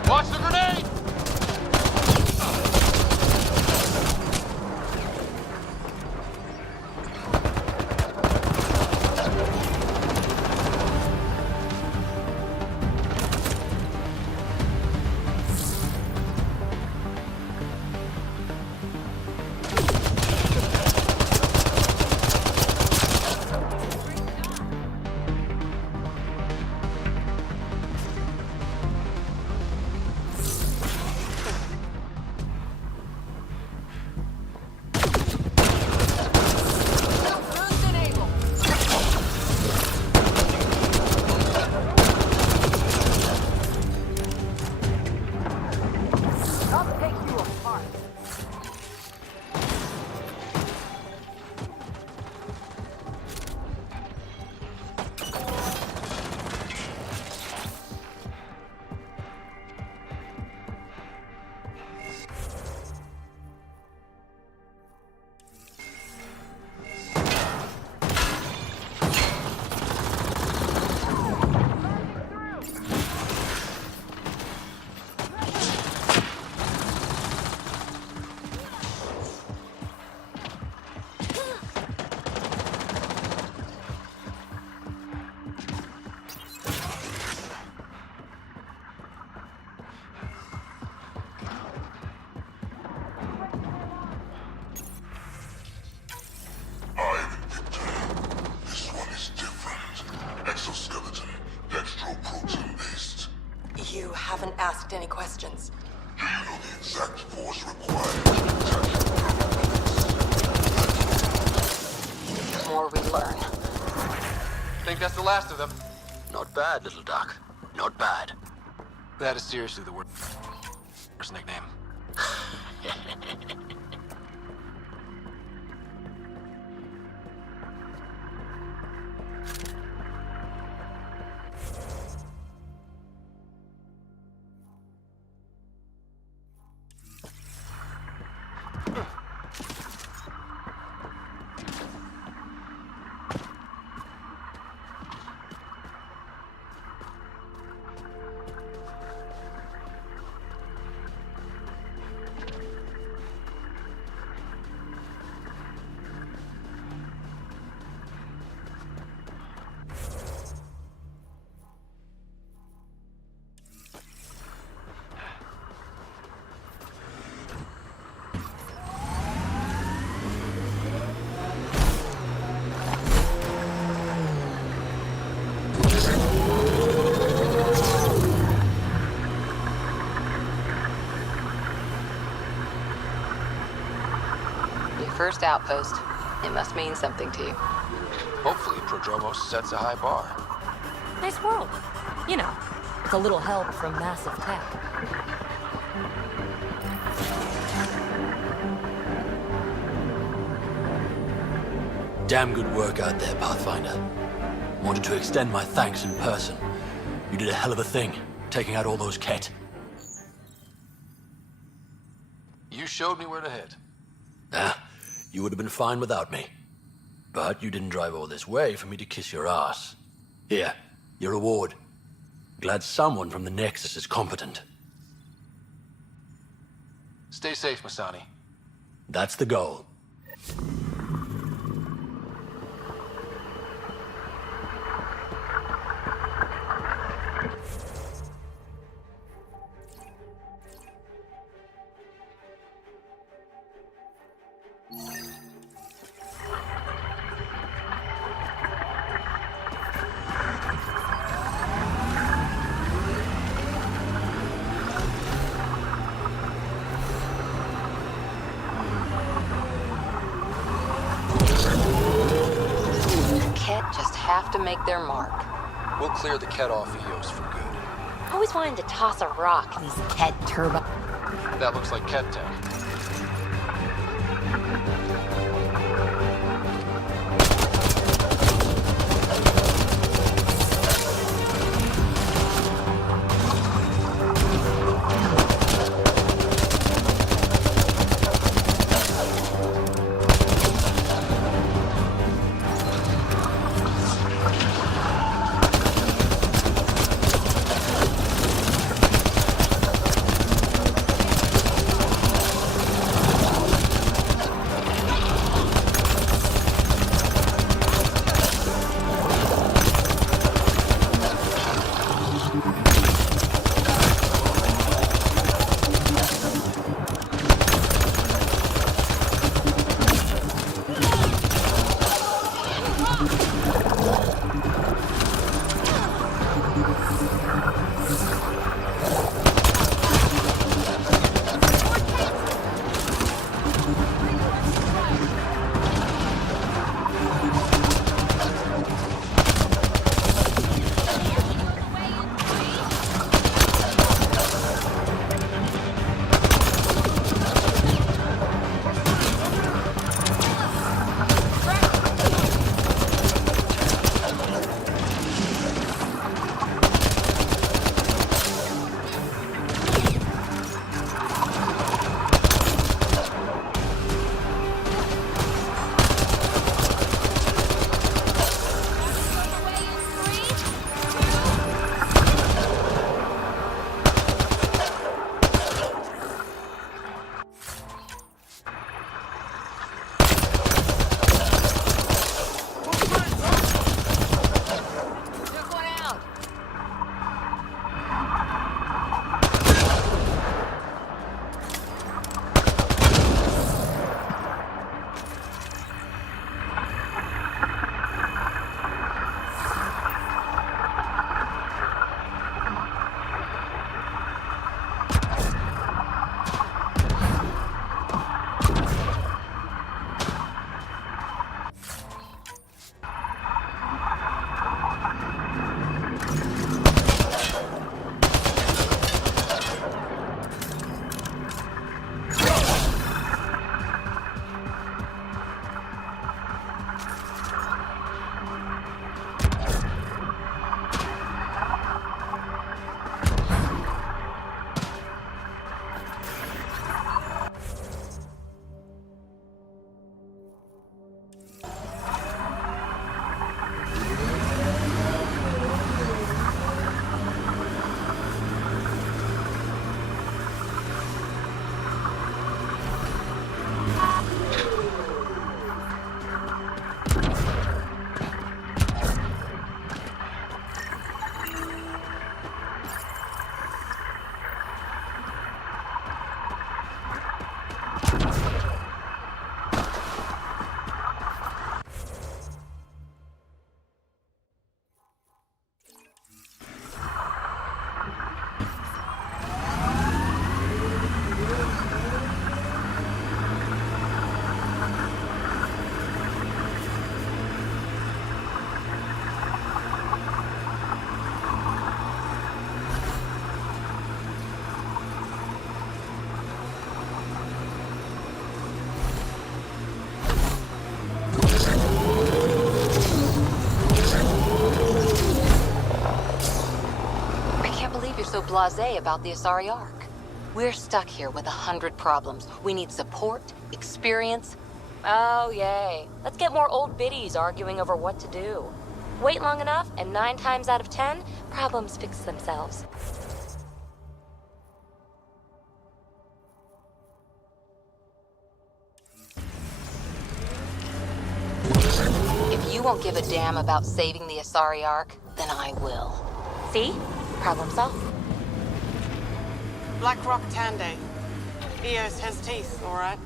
Watch the grenade! You haven't asked any questions. Do you know the exact force required to attack The more we learn. Think that's the last of them? Not bad, little duck. Not bad. That is seriously the worst nickname. First outpost. It must mean something to you. Hopefully, Prodromos sets a high bar. Nice world. You know, with a little help from massive tech. Damn good work out there, Pathfinder. Wanted to extend my thanks in person. You did a hell of a thing, taking out all those Ket. You showed me where to head. You would have been fine without me. But you didn't drive all this way for me to kiss your ass. Here, your reward. Glad someone from the Nexus is competent. Stay safe, Masani. That's the goal. Just have to make their mark. We'll clear the Ket off Eos for good. Always wanted to toss a rock, these Ket turbo. That looks like Ket tech. so blasé about the Asari Ark? We're stuck here with 100 problems. We need support, experience. Oh, yay. Let's get more old biddies arguing over what to do. Wait long enough, and 9 times out of 10, problems fix themselves. If you won't give a damn about saving the Asari Ark, then I will. See? Problem solved. Blackrock Tande. Eos has teeth, all right?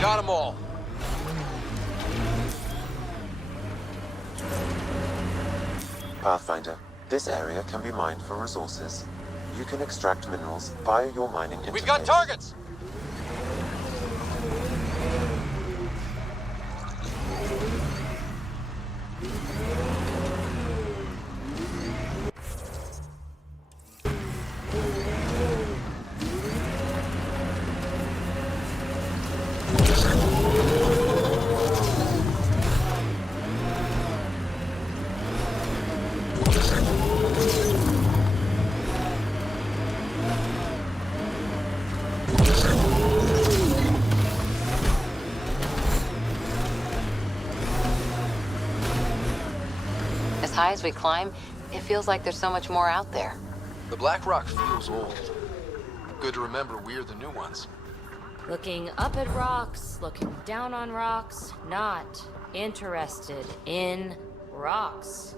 Got them all. Pathfinder, this area can be mined for resources. You can extract minerals via your mining interface. We've got targets! As high as we climb, it feels like there's so much more out there. The Black Rock feels old. Good to remember we're the new ones. Looking up at rocks, looking down on rocks, not interested in rocks.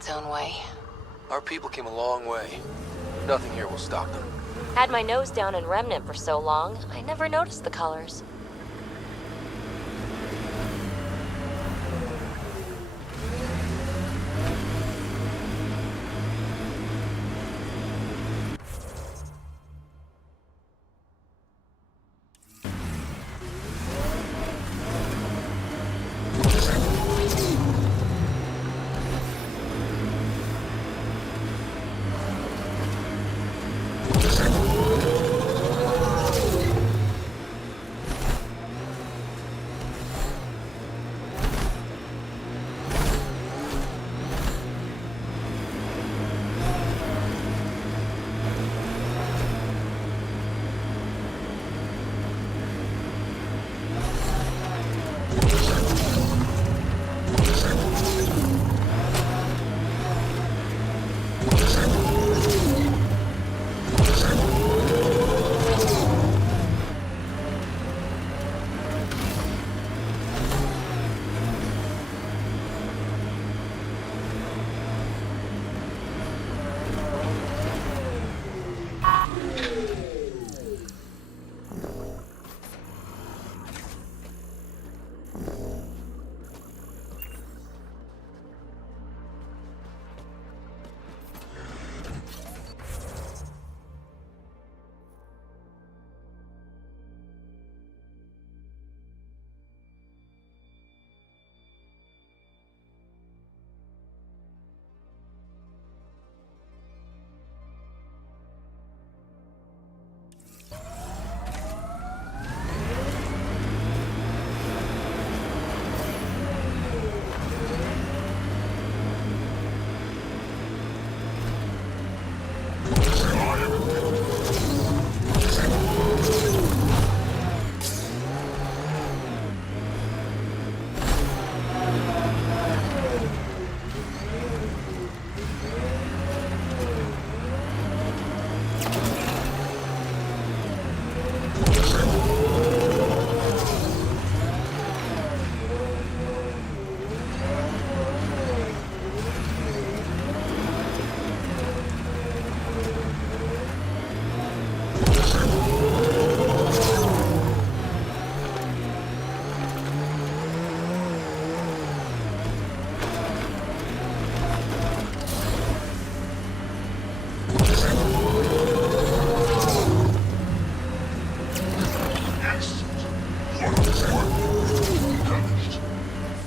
its own way. Our people came a long way. Nothing here will stop them. Had my nose down in Remnant for so long, I never noticed the colors.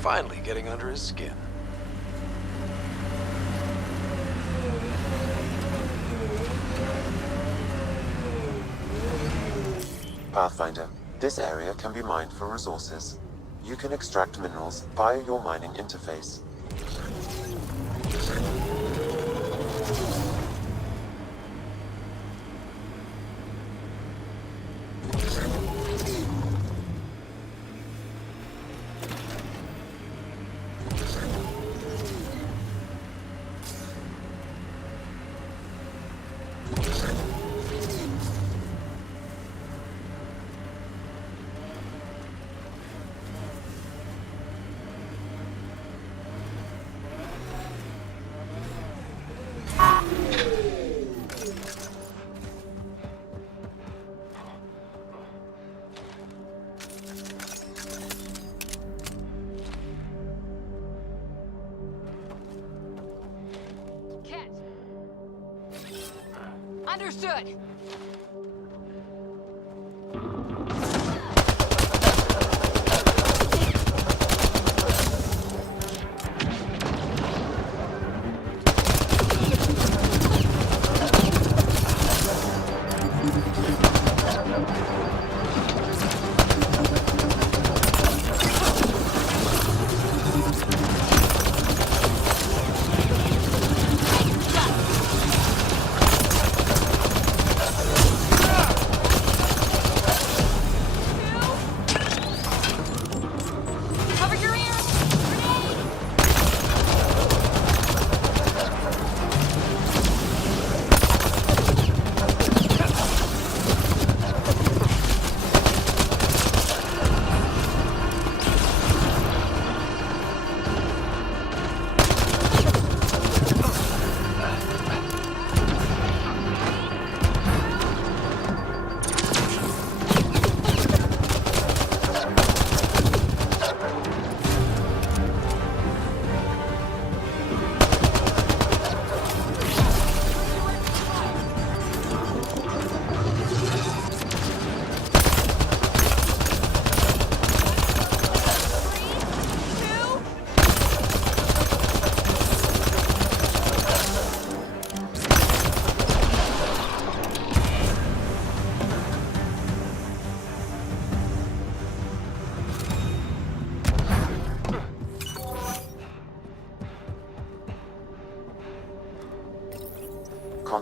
Finally getting under his skin. Pathfinder, this area can be mined for resources. You can extract minerals via your mining interface. Understood.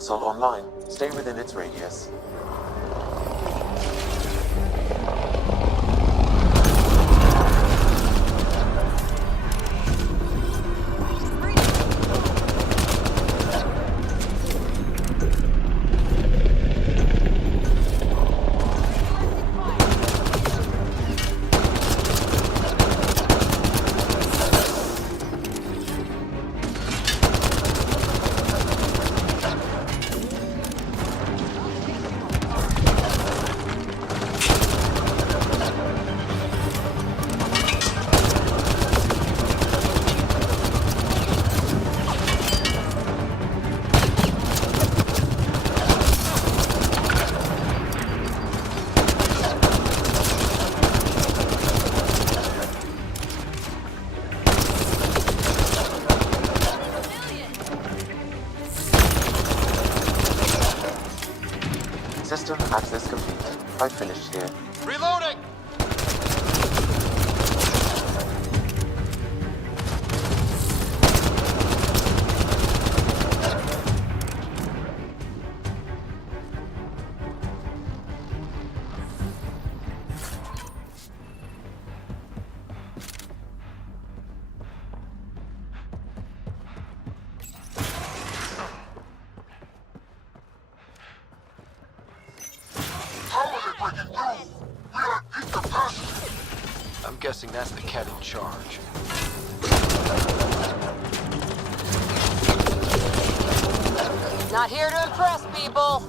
console online. Stay within its radius. System access complete. I finished here. Reloading! I'm guessing that's the cat in charge. Not here to impress people.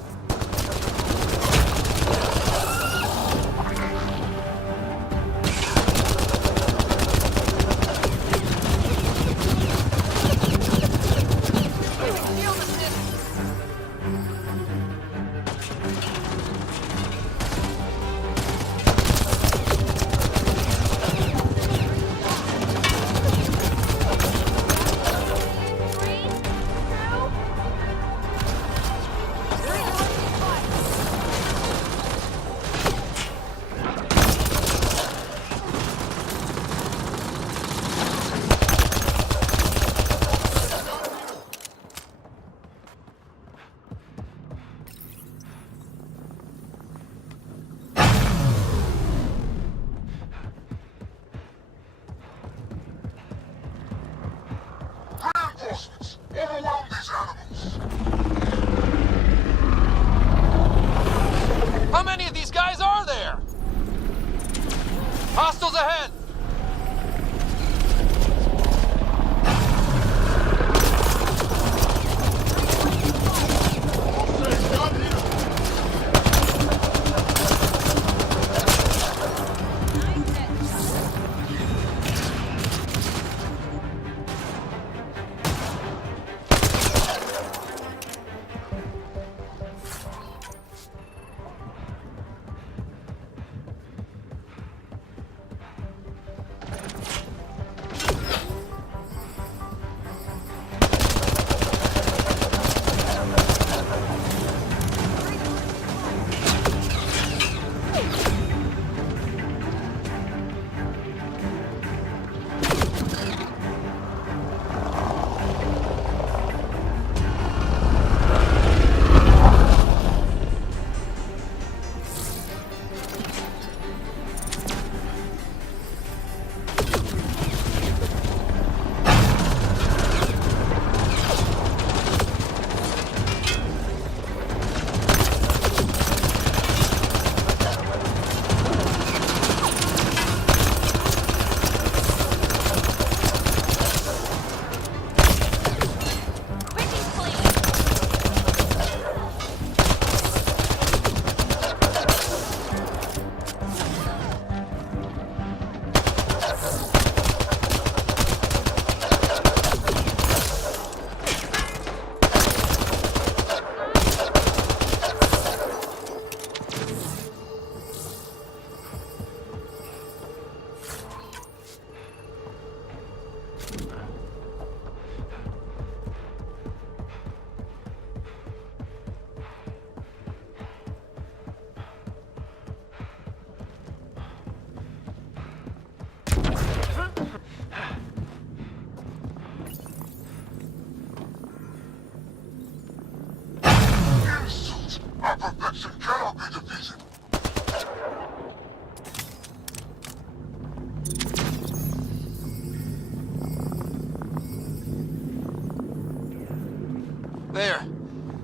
There.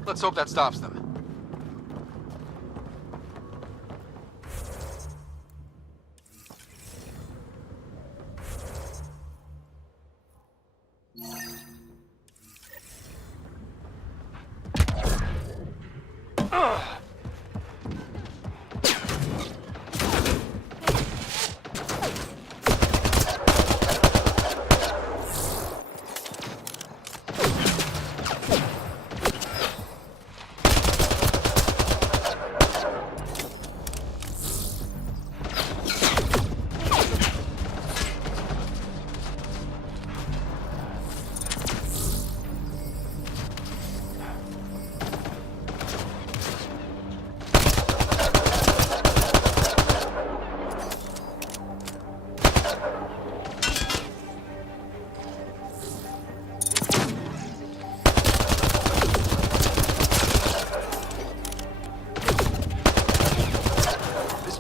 Let's hope that stops them.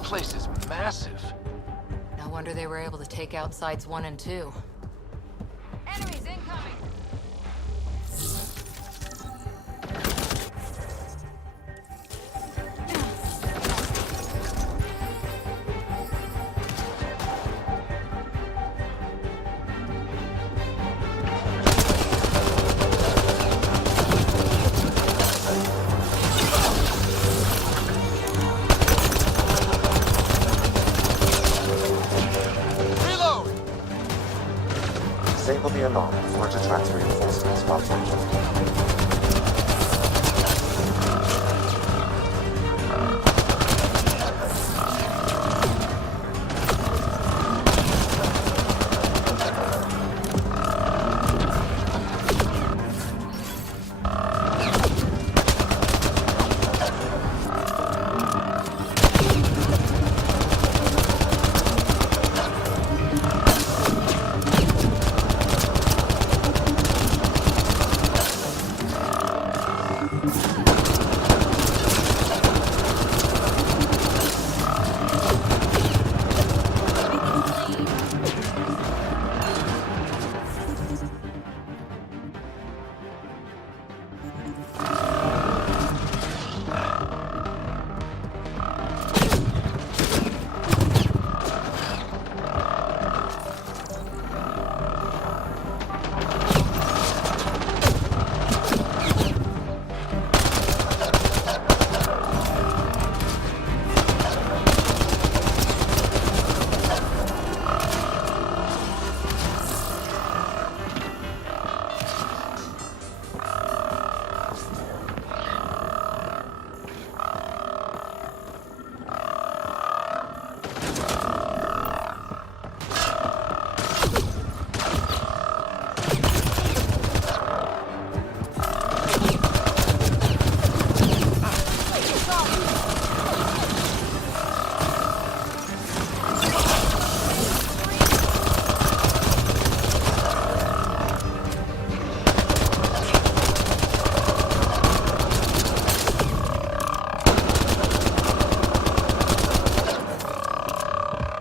Place is massive. No wonder they were able to take out sites 1 and 2. Enemies incoming! Disable the alarm before it attracts reinforcements, Pathfinder.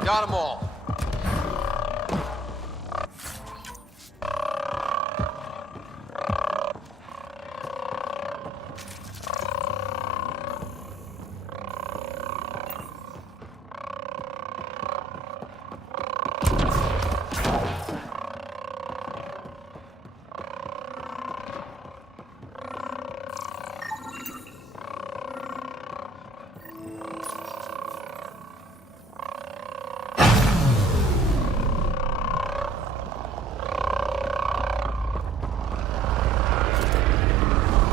Got them all.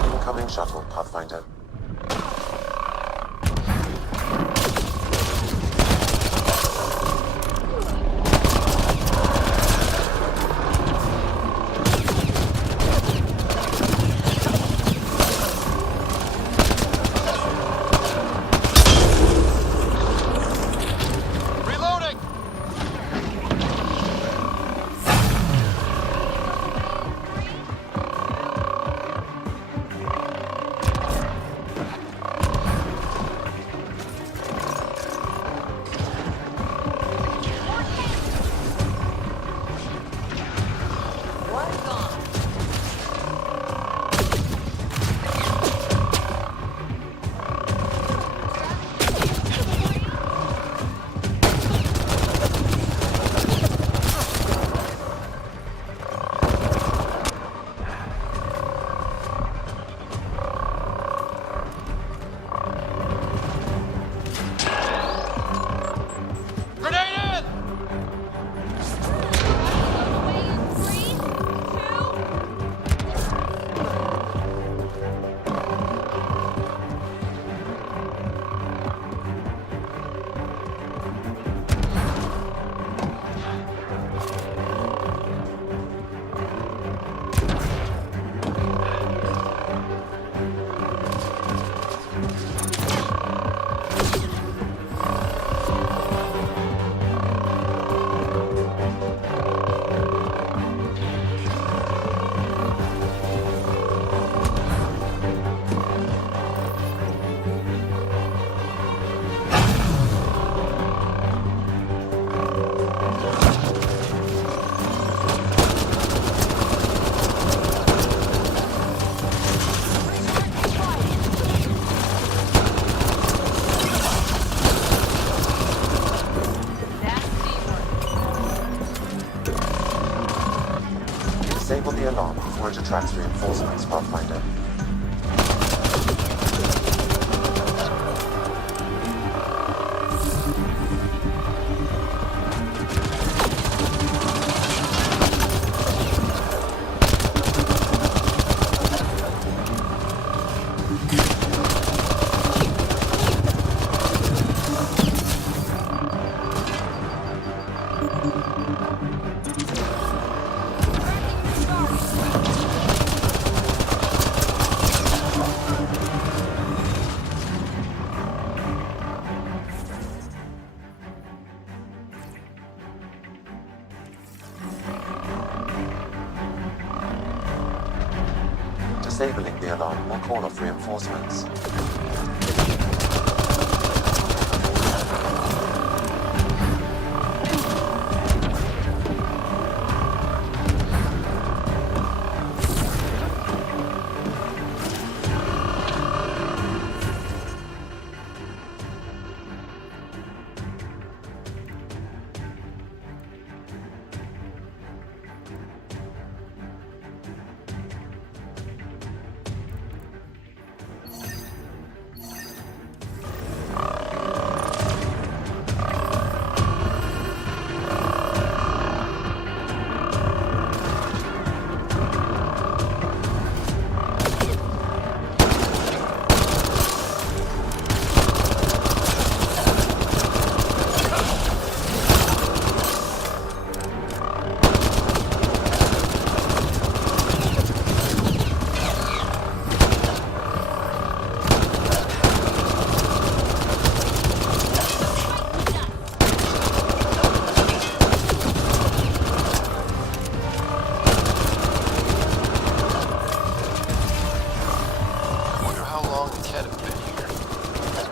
Incoming shuttle, Pathfinder. reinforcements, Pathfinder. Disabling the alarm will call off reinforcements.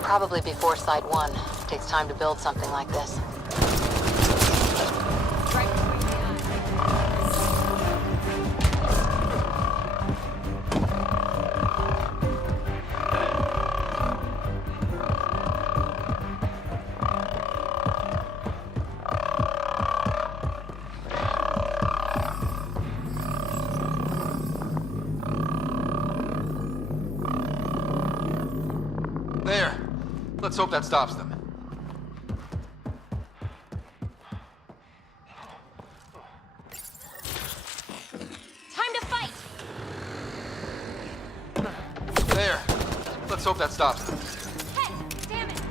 Probably before Site 1. It takes time to build something like this. There. Let's hope that stops them. Time to fight! There. Let's hope that stops them. Hey, damn it!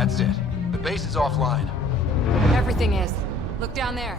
That's it. The base is offline. Everything is. Look down there.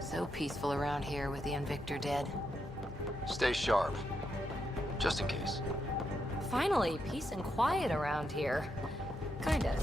So peaceful around here with the Invictor dead. Stay sharp. Just in case. Finally, peace and quiet around here. Kinda.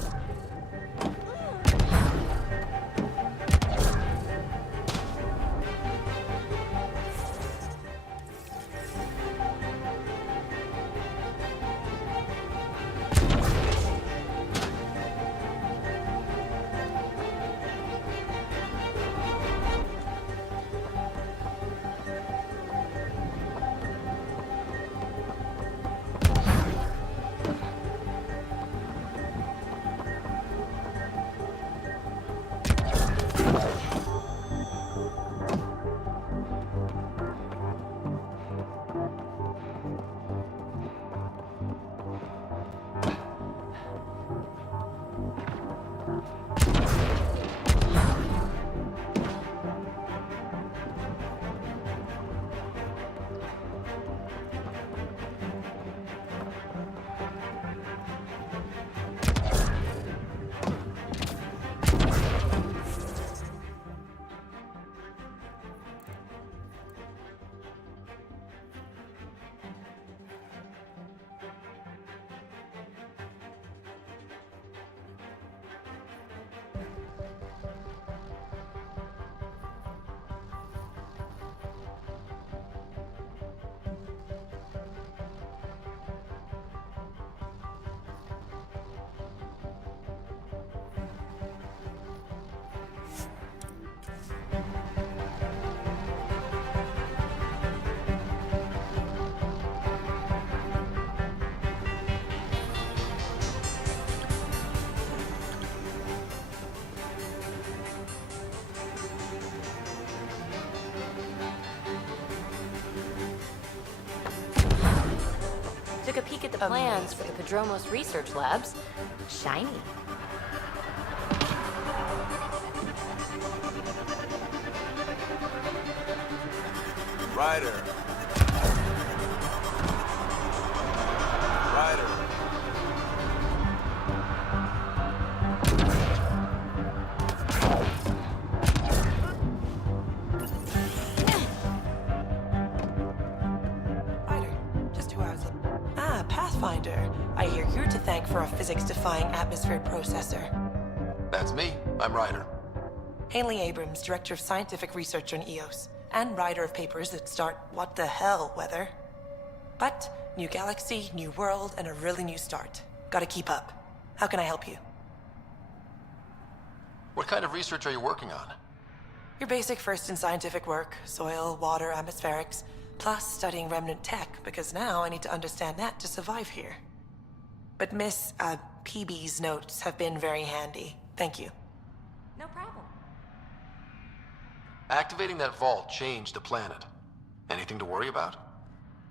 Took a peek at the plans for the Padromos research labs. Shiny. Ryder. Ryder. Pathfinder. I hear you're to thank for a physics-defying atmosphere processor. That's me. I'm Ryder. Haley Abrams, Director of Scientific Research on EOS, and writer of papers that start what the hell weather. But new galaxy, new world, and a really new start. Gotta keep up. How can I help you? What kind of research are you working on? Your basic first in scientific work, soil, water, atmospherics, plus studying remnant tech, because now I need to understand that to survive here. But Miss, PB's notes have been very handy. Thank you. No problem. Activating that vault changed the planet. Anything to worry about?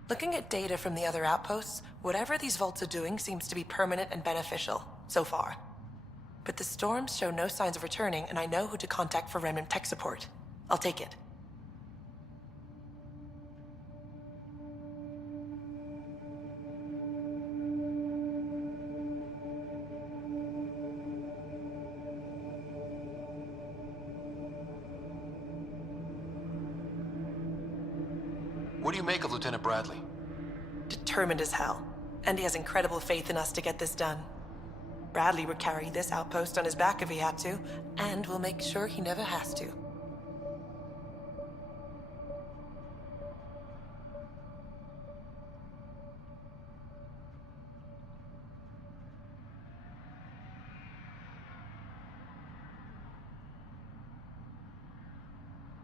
Looking at data from the other outposts, whatever these vaults are doing seems to be permanent and beneficial, so far. But the storms show no signs of returning, and I know who to contact for remnant tech support. I'll take it. What do you make of Lieutenant Bradley? Determined as hell. And he has incredible faith in us to get this done. Bradley would carry this outpost on his back if he had to, and we'll make sure he never has to.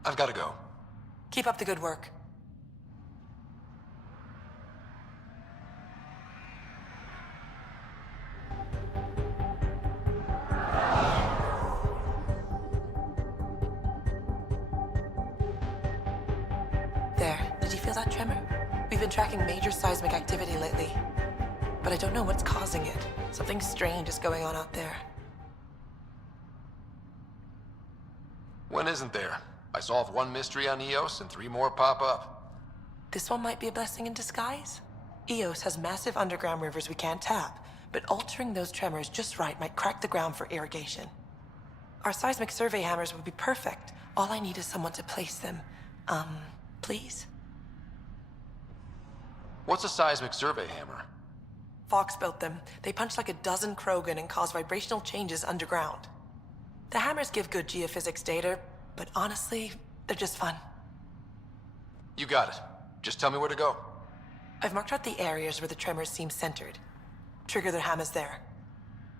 I've got to go. Keep up the good work. There. Did you feel that tremor? We've been tracking major seismic activity lately, but I don't know what's causing it. Something strange is going on out there. When isn't there? I solved one mystery on Eos and 3 more pop up. This one might be a blessing in disguise. Eos has massive underground rivers we can't tap, but altering those tremors just right might crack the ground for irrigation. Our seismic survey hammers would be perfect. All I need is someone to place them. Please? What's a seismic survey hammer? Fox built them. They punch like a dozen Krogan and cause vibrational changes underground. The hammers give good geophysics data, but honestly, they're just fun. You got it. Just tell me where to go. I've marked out the areas where the tremors seem centered. Trigger the hammers there.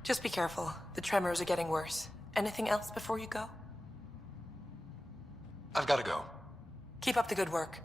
Just be careful. The tremors are getting worse. Anything else before you go? I've got to go. Keep up the good work.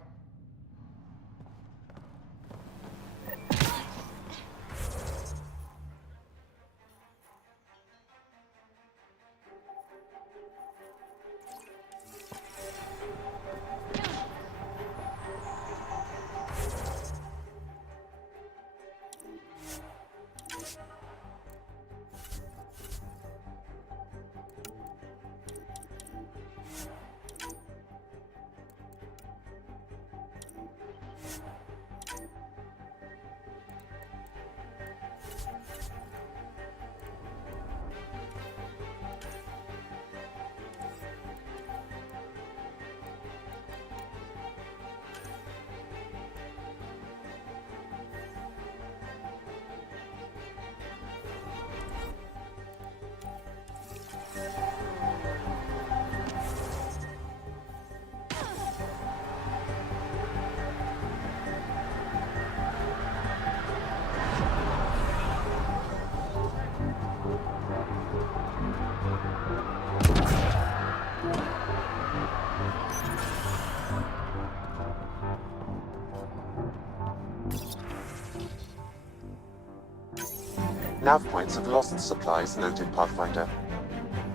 Nav points of lost supplies noted, Pathfinder.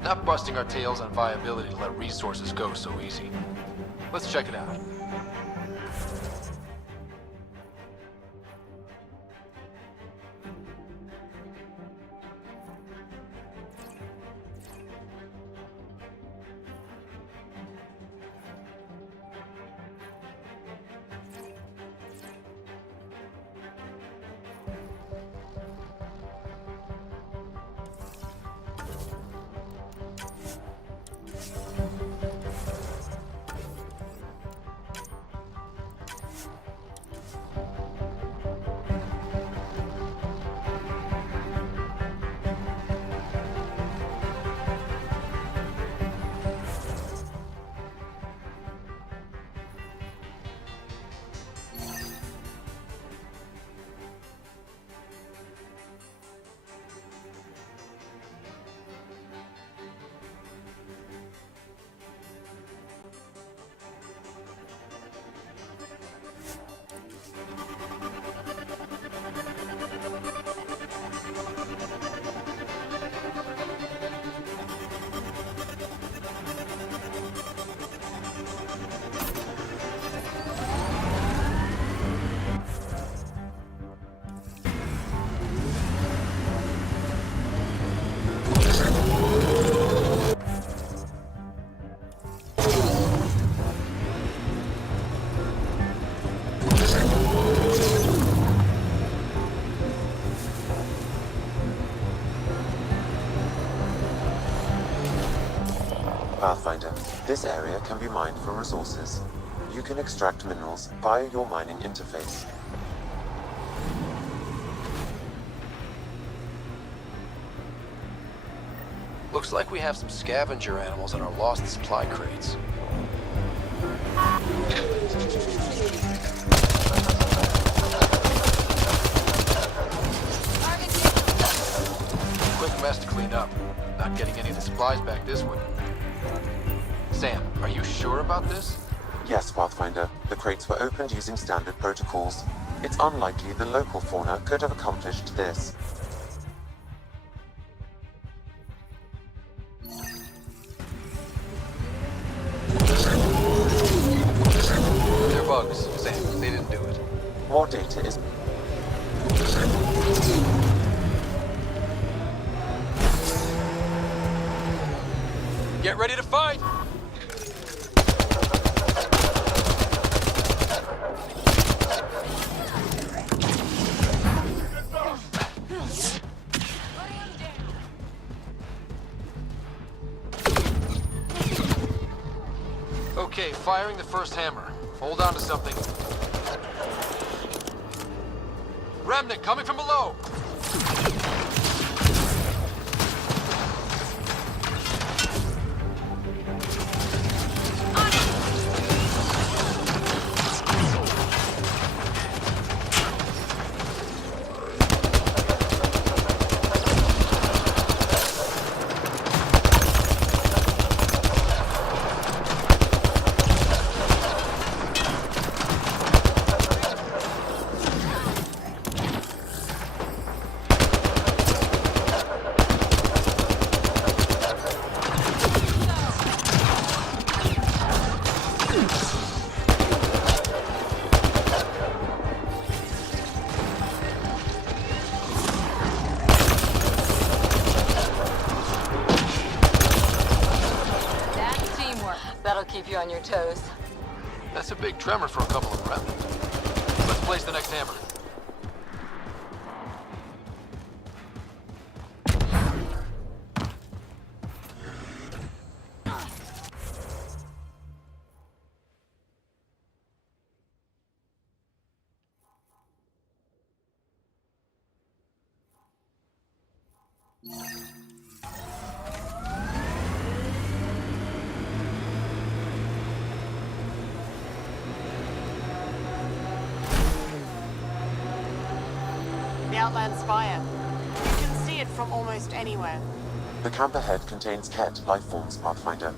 Not busting our tails on viability to let resources go so easy. Let's check it out. Pathfinder, this area can be mined for resources. You can extract minerals via your mining interface. Looks like we have some scavenger animals in our lost supply crates. Quick mess to clean up. Not getting any of the supplies back this way. Sam, are you sure about this? Yes, Pathfinder. The crates were opened using standard protocols. It's unlikely the local fauna could have accomplished this. They're bugs, Sam. They didn't do it. More data is... Get ready to fight! Okay, firing the first hammer. Hold on to something. Remnant coming from below! That'll keep you on your toes. That's a big tremor for a couple of remnant. Let's place the next hammer. The Outland Spire. You can see it from almost anywhere. The camp ahead contains Ket life forms, Pathfinder.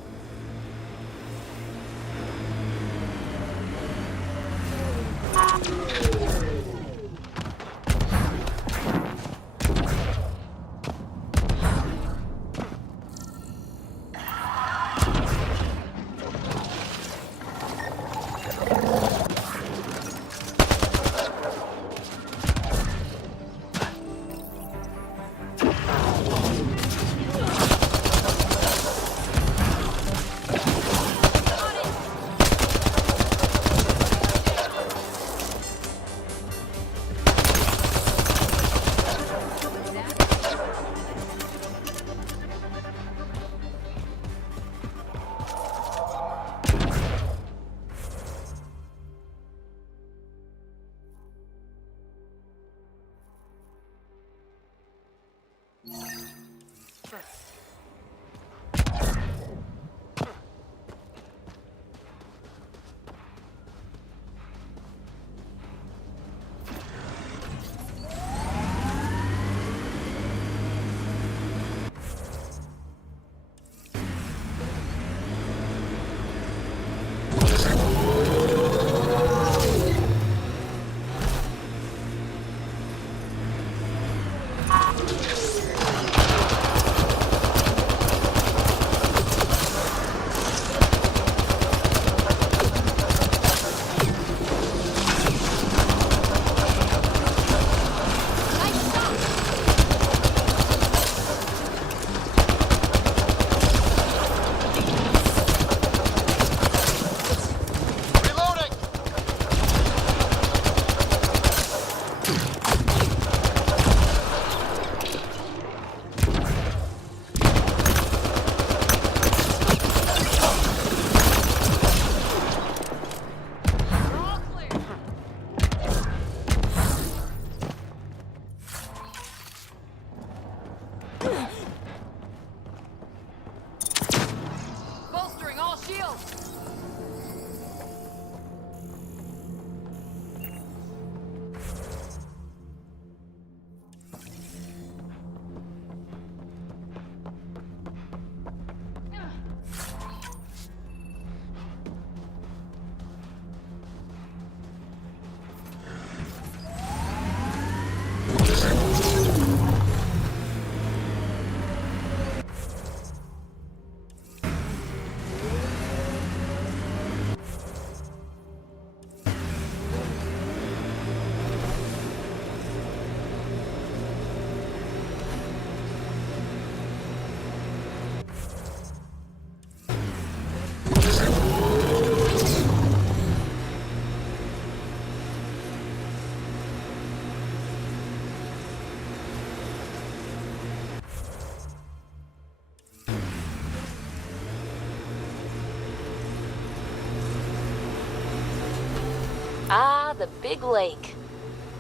the Big Lake.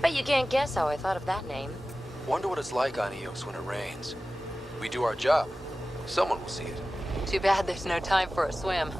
Bet you can't guess how I thought of that name. Wonder what it's like on Eos when it rains. We do our job. Someone will see it. Too bad there's no time for a swim.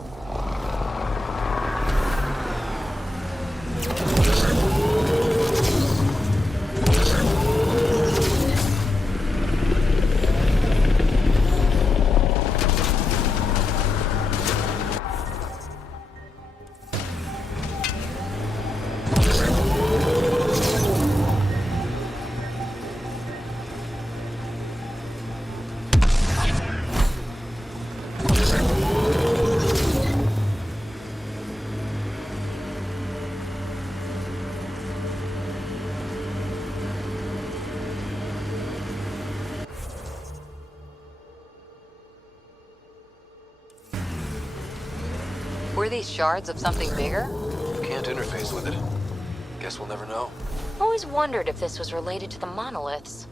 Were these shards of something bigger? Can't interface with it. Guess we'll never know. Always wondered if this was related to the monoliths.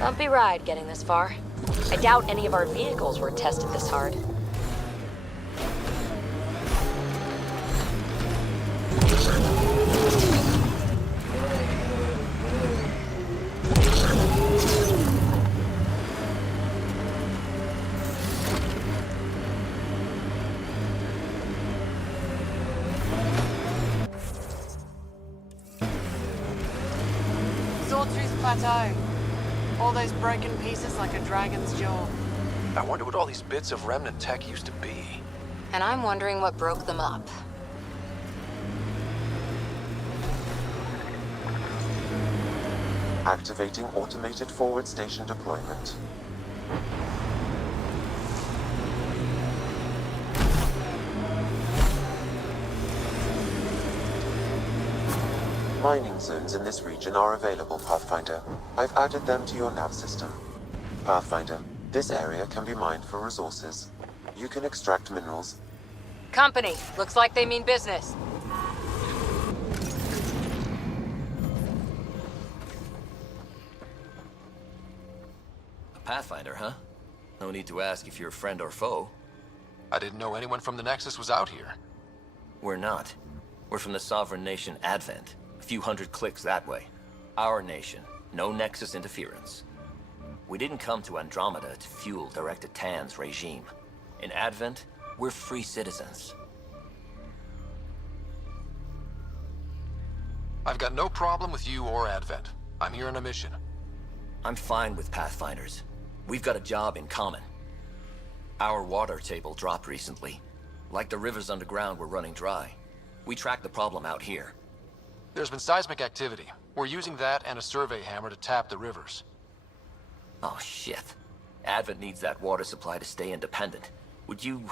Bumpy ride getting this far. I doubt any of our vehicles were tested this hard. Sawtooth Plateau. All those broken pieces like a dragon's jaw. I wonder what all these bits of remnant tech used to be. And I'm wondering what broke them up. Activating automated forward station deployment. Mining zones in this region are available, Pathfinder. I've added them to your nav system. Pathfinder, this area can be mined for resources. You can extract minerals. Company, looks like they mean business. A Pathfinder, huh? No need to ask if you're a friend or foe. I didn't know anyone from the Nexus was out here. We're not. We're from the sovereign nation Advent. A few hundred clicks that way. Our nation. No Nexus interference. We didn't come to Andromeda to fuel Director Tan's regime. In Advent, we're free citizens. I've got no problem with you or Advent. I'm here on a mission. I'm fine with Pathfinders. We've got a job in common. Our water table dropped recently. Like the rivers underground were running dry. We tracked the problem out here. There's been seismic activity. We're using that and a survey hammer to tap the rivers. Oh, shit. Advent needs that water supply to stay independent. Would you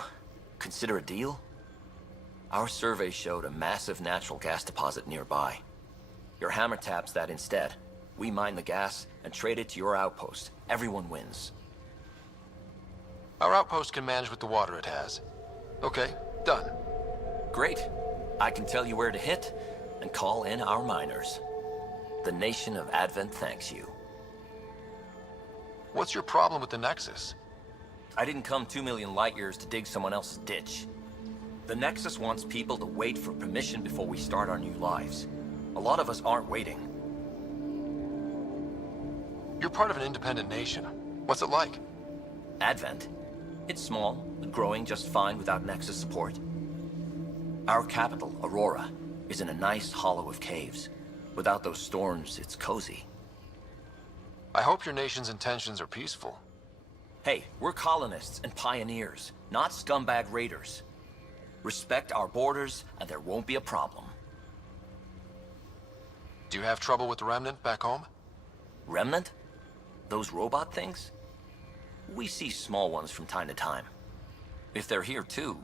consider a deal? Our survey showed a massive natural gas deposit nearby. Your hammer taps that instead. We mine the gas and trade it to your outpost. Everyone wins. Our outpost can manage with the water it has. Okay, done. Great. I can tell you where to hit and call in our miners. The nation of Advent thanks you. What's your problem with the Nexus? I didn't come 2 million light years to dig someone else's ditch. The Nexus wants people to wait for permission before we start our new lives. A lot of us aren't waiting. You're part of an independent nation. What's it like? Advent? It's small, but growing just fine without Nexus support. Our capital, Aurora, is in a nice hollow of caves. Without those storms, it's cozy. I hope your nation's intentions are peaceful. Hey, we're colonists and pioneers, not scumbag raiders. Respect our borders, and there won't be a problem. Do you have trouble with the Remnant back home? Remnant? Those robot things? We see small ones from time to time. If they're here too,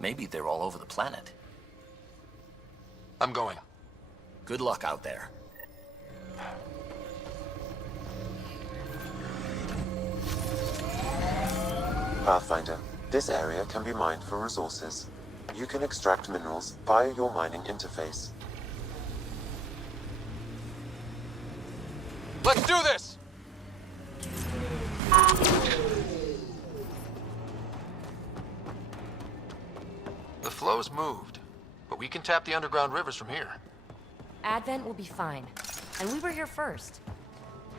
maybe they're all over the planet. I'm going. Good luck out there. Pathfinder, this area can be mined for resources. You can extract minerals via your mining interface. Let's do this! The flow's moved, but we can tap the underground rivers from here. Advent will be fine. And we were here first.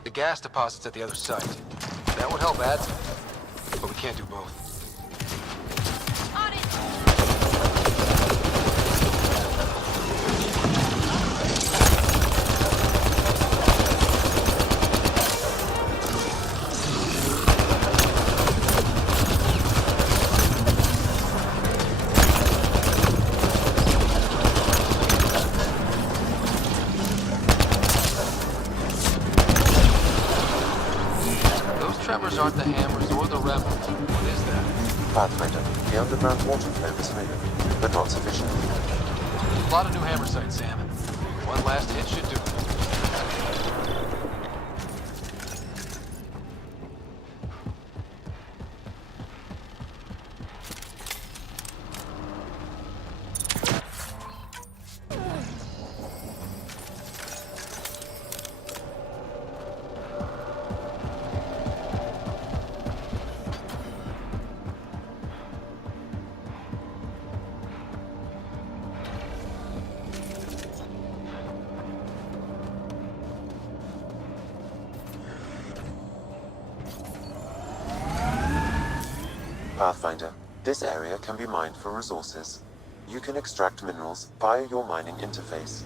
The gas deposit's at the other site. That would help Advent, but we can't do both. On it! Tremors aren't the hammers or the Remnant. What is that? Pathfinder, the underground water flow is moving, but not sufficient. A lot of new hammer sites, Sam. One last hit should do it. Pathfinder, this area can be mined for resources. You can extract minerals via your mining interface.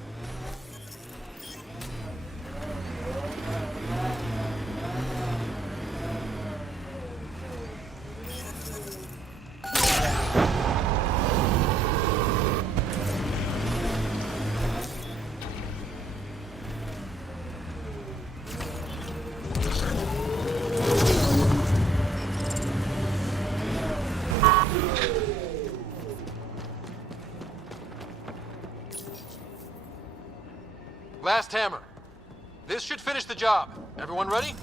Last hammer. This should finish the job. Everyone ready?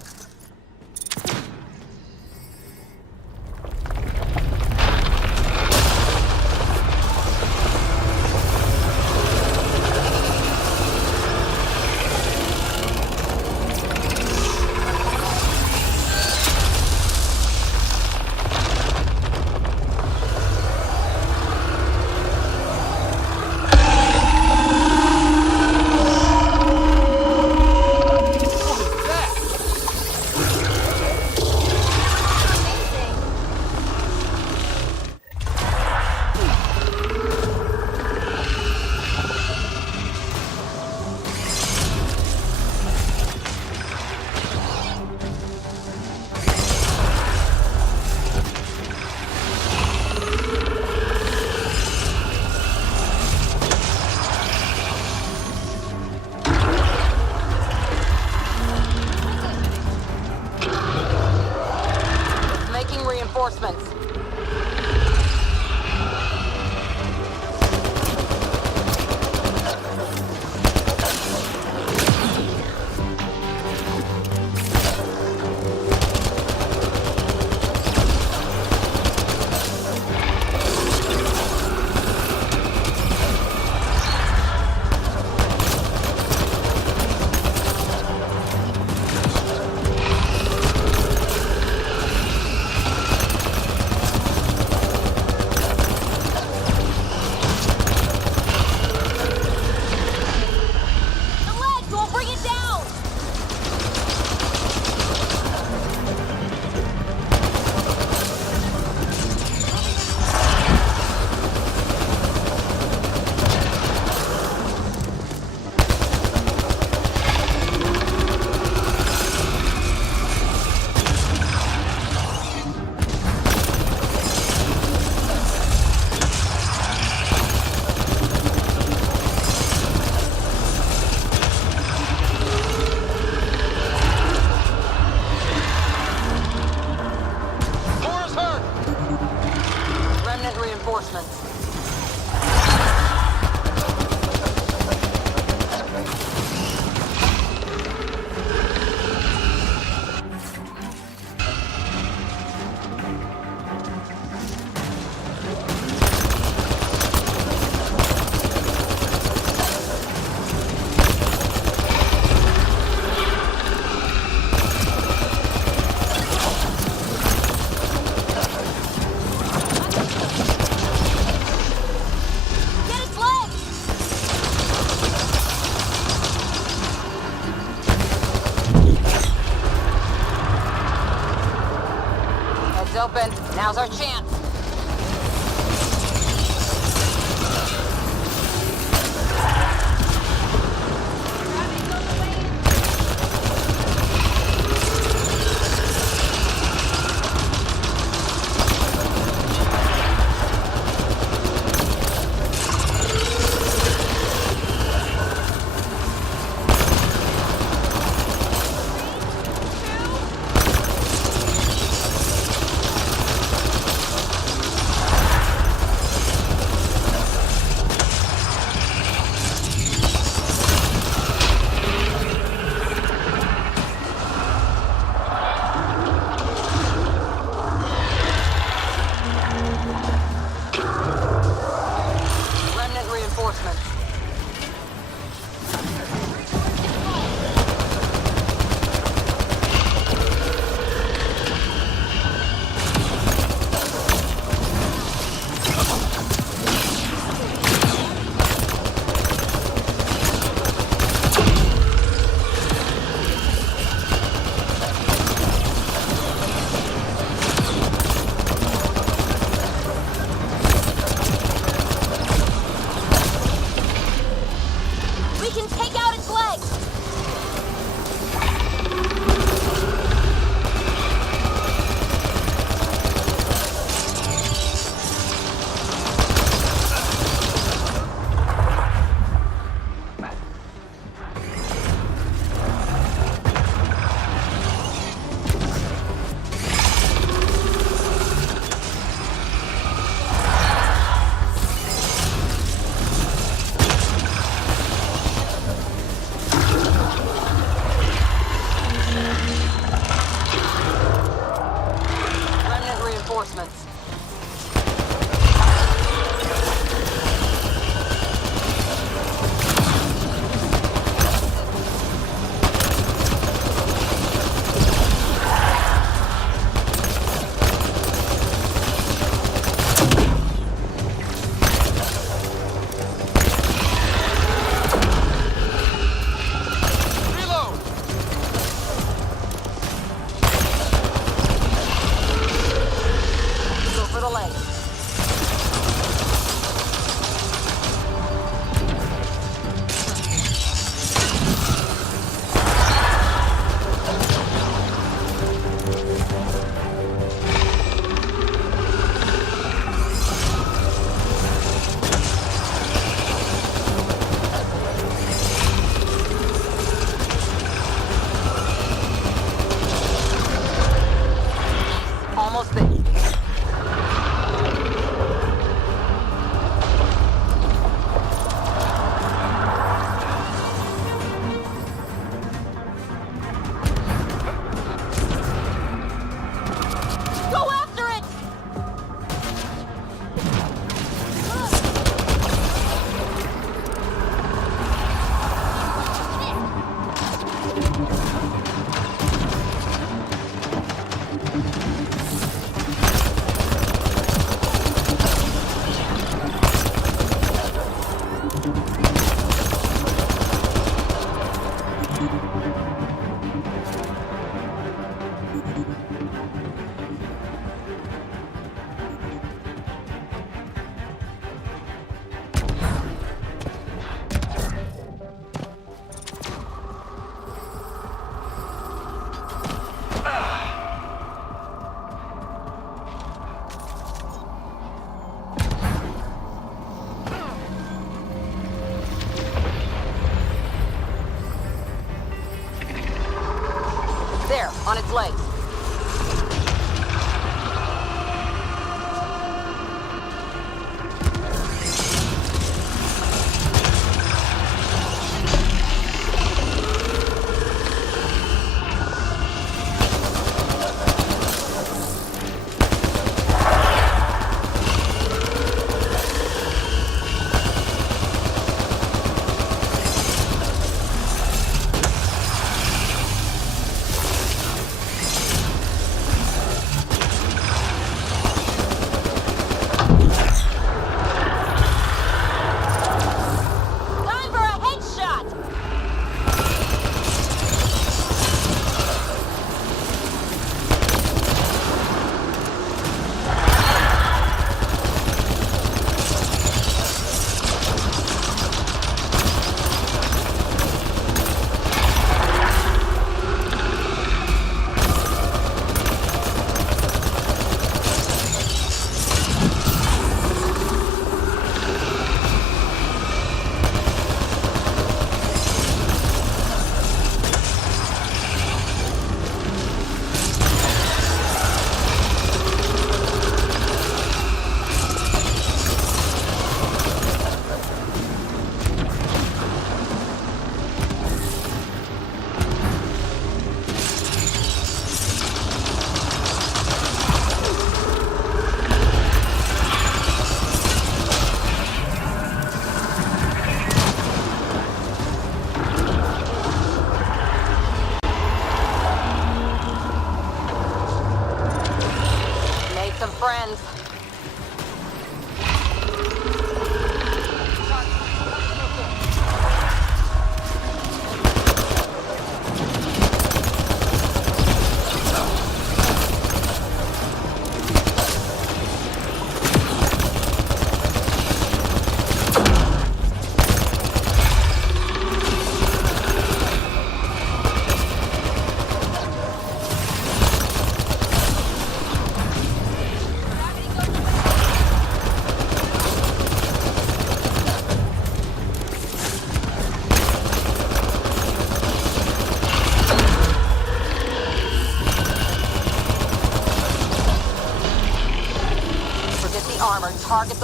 Now's our chance.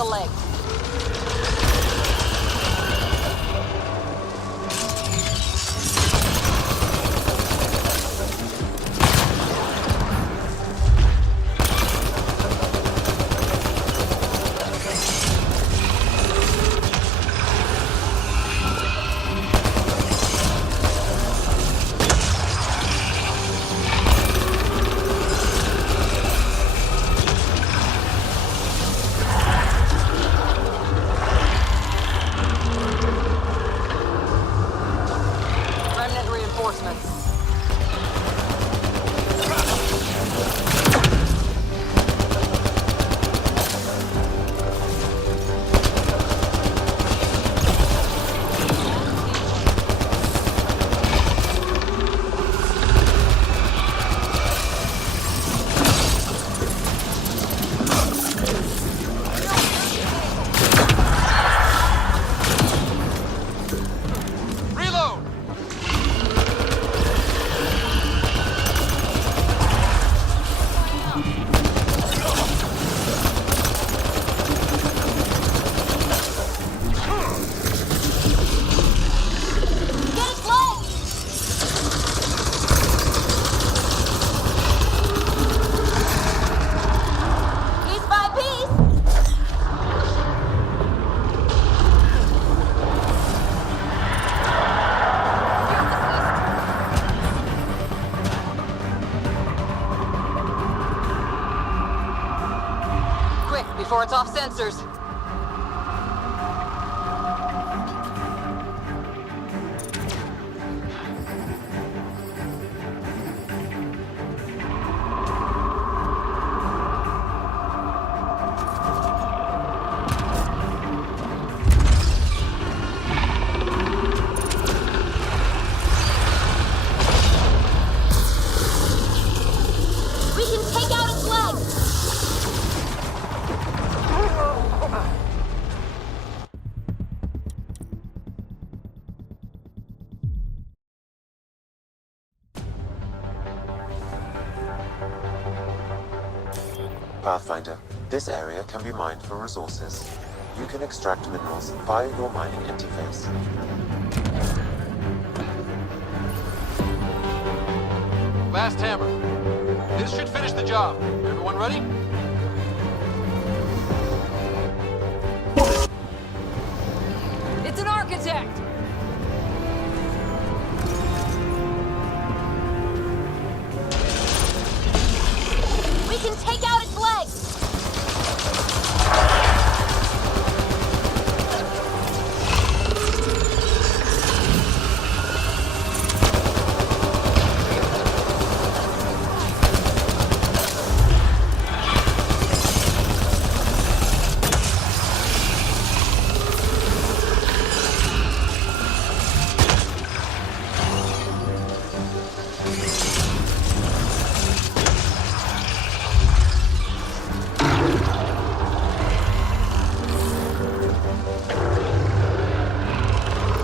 leg. Remnant reinforcements. Reload! Get its leg! Piece by piece! Quick, before it's off sensors. We can take out its leg! Pathfinder, this area can be mined for resources. You can extract minerals via your mining interface. Last hammer. This should finish the job. Everyone ready? It's an architect! We can take out its leg!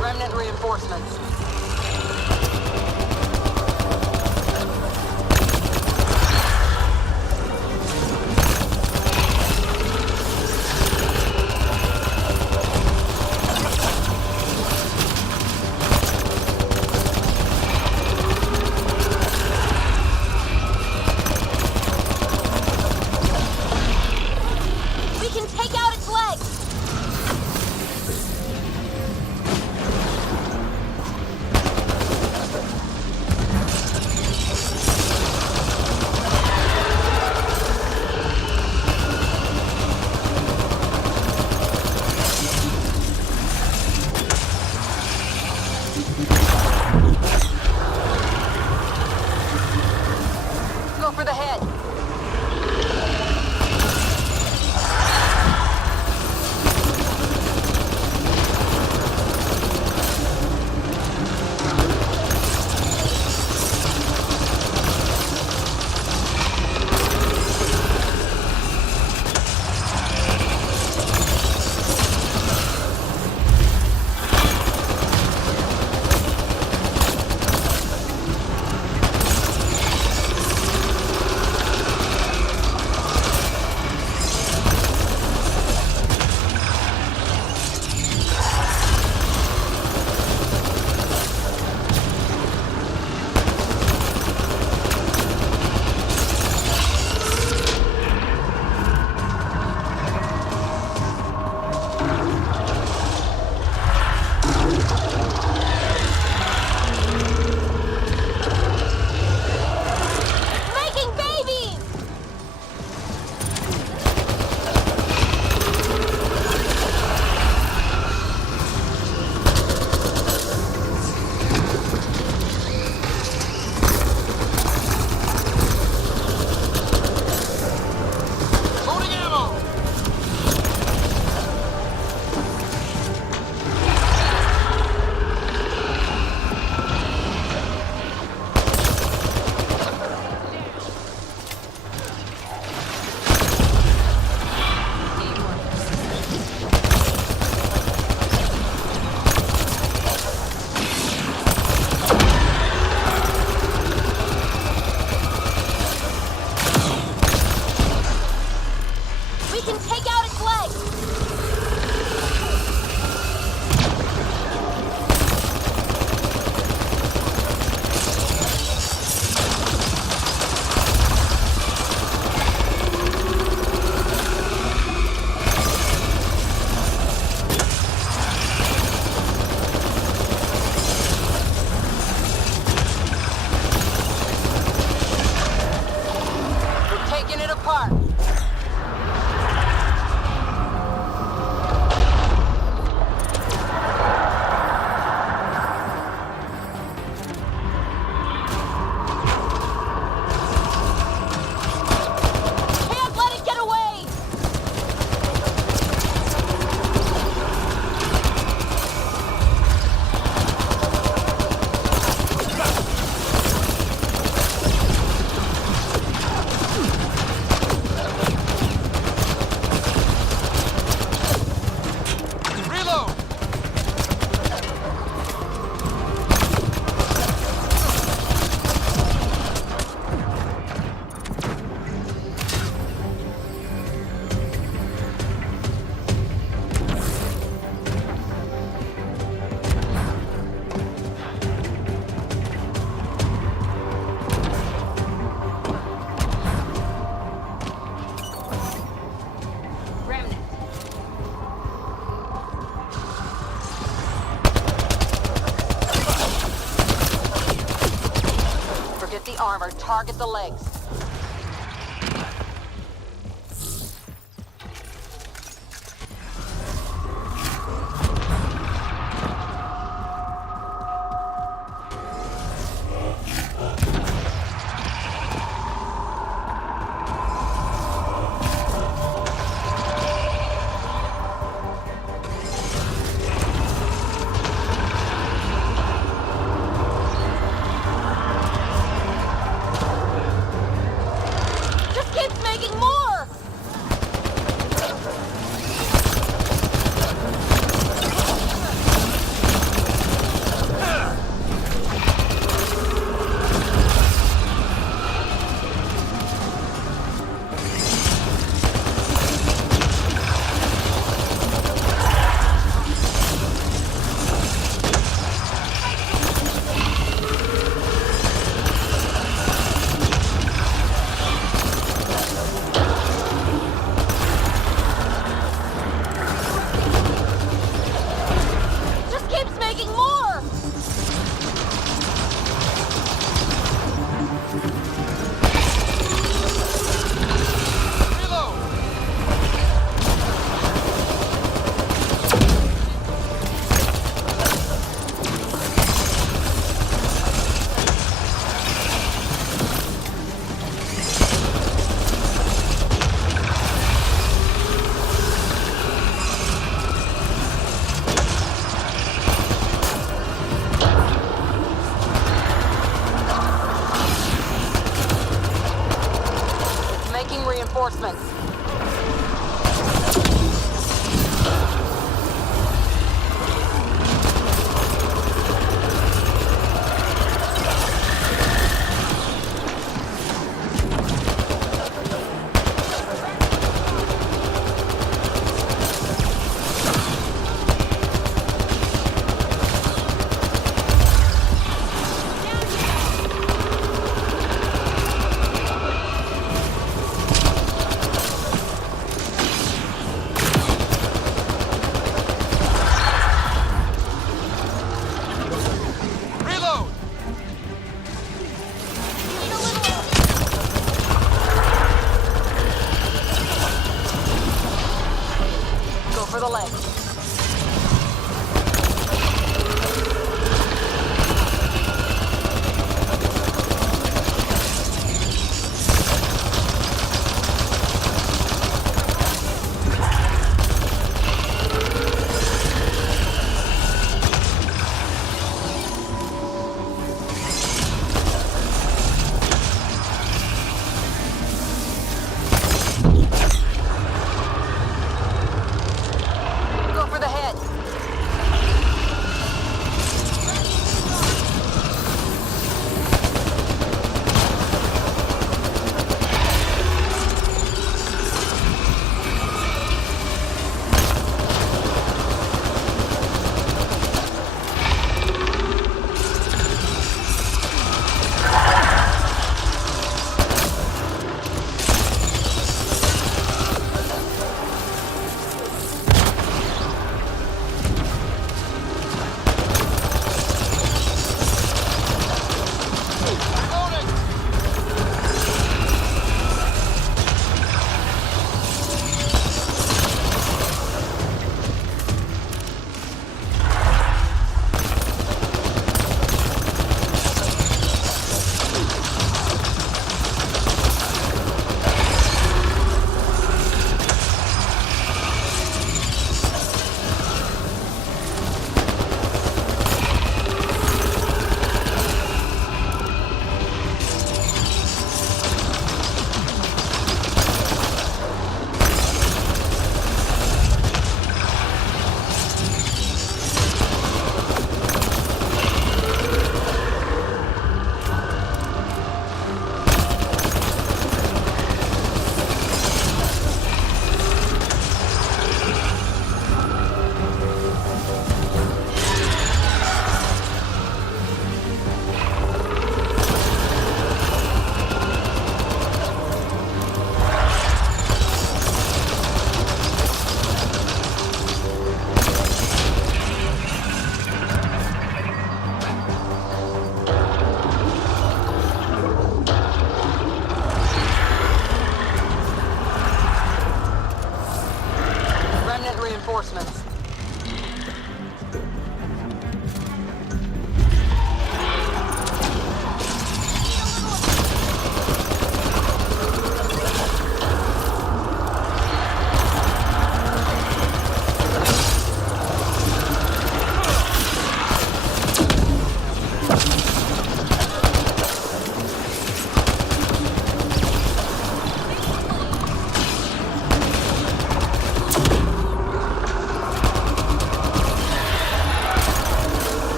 Remnant reinforcements. We can take out its leg! armor. Target the legs.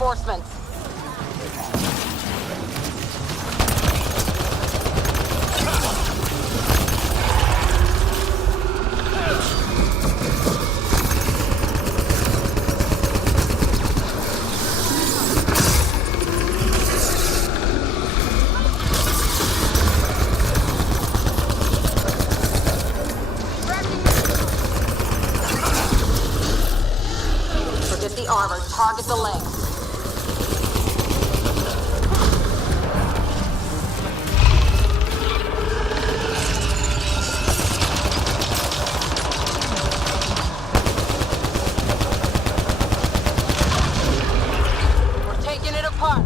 reinforcements. Forget the armor, target the legs. We're taking it apart.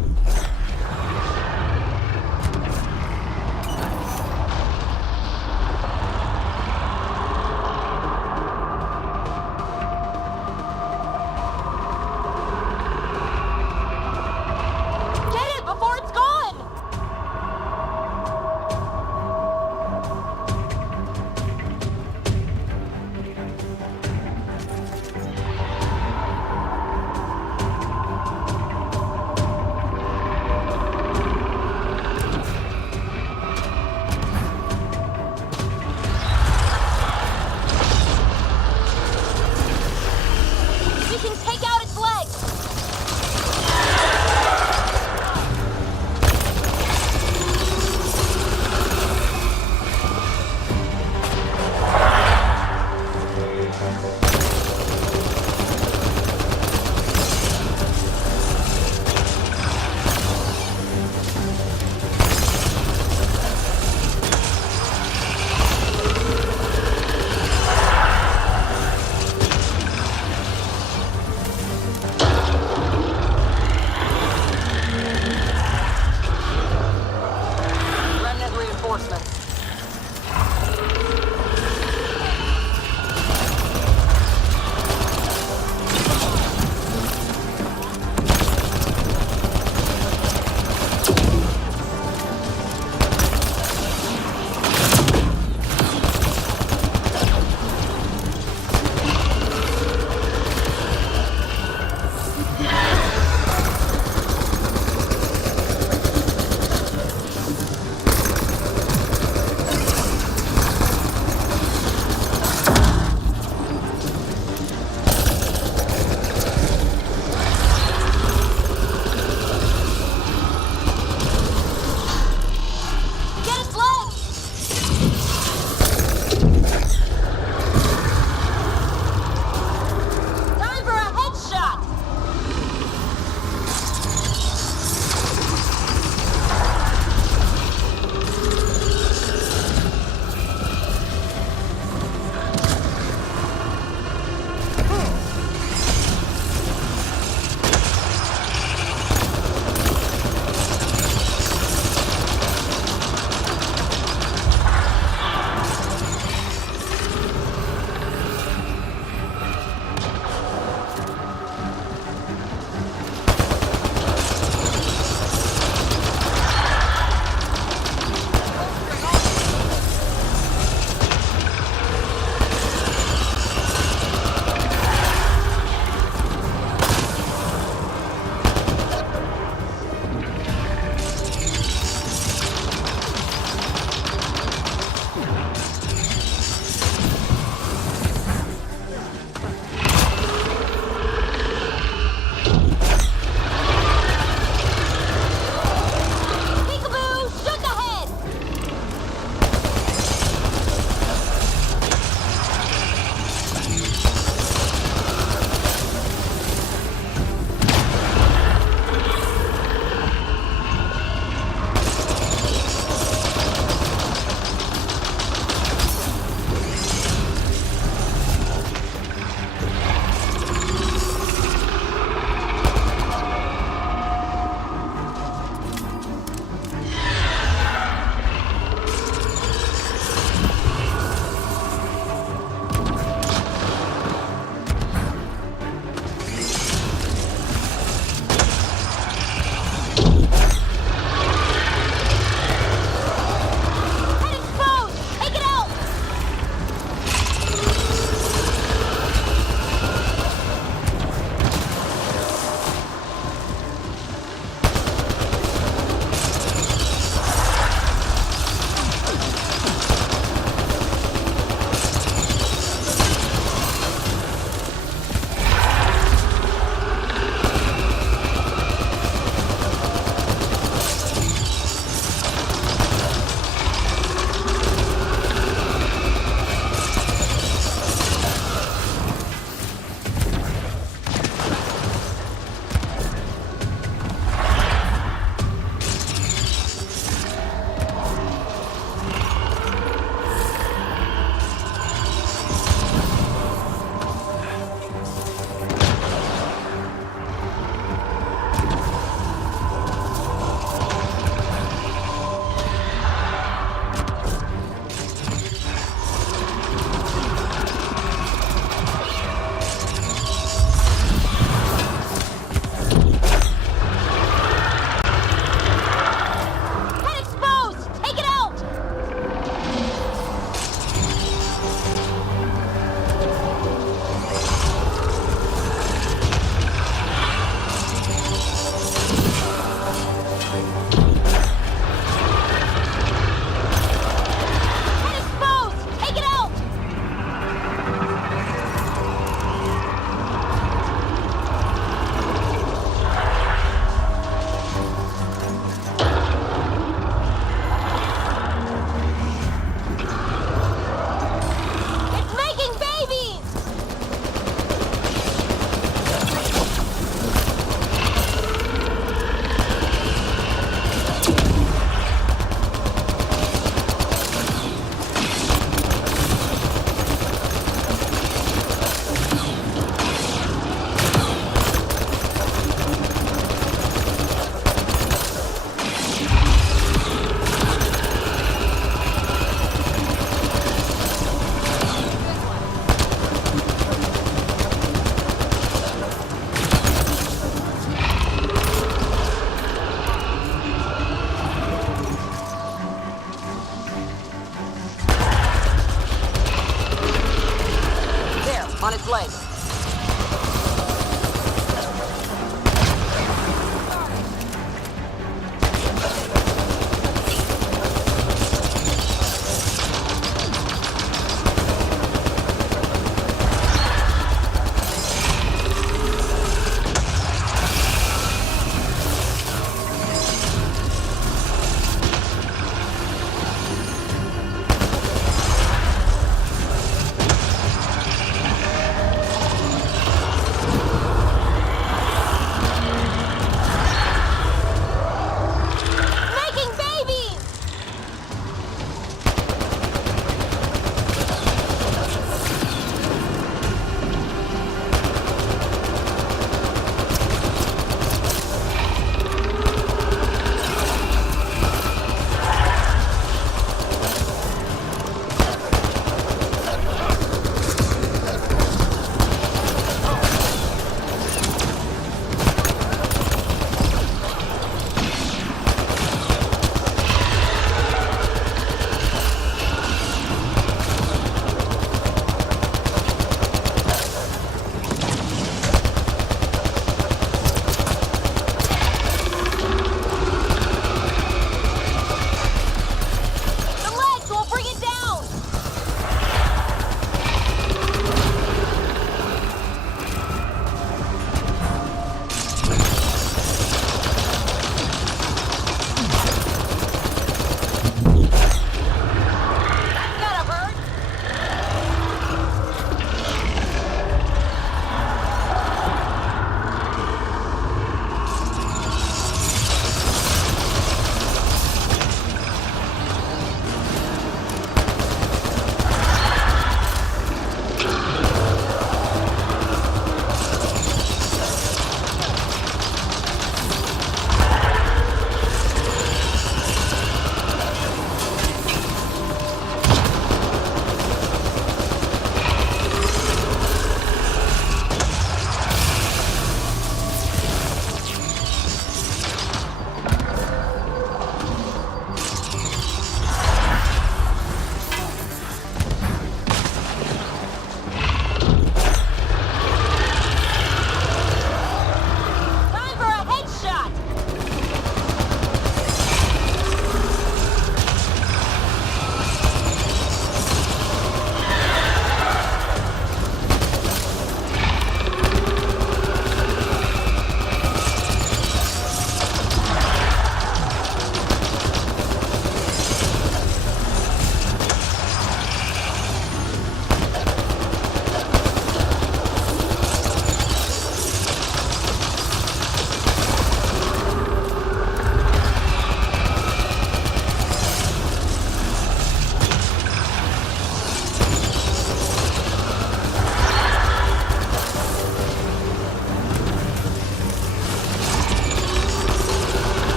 On its way.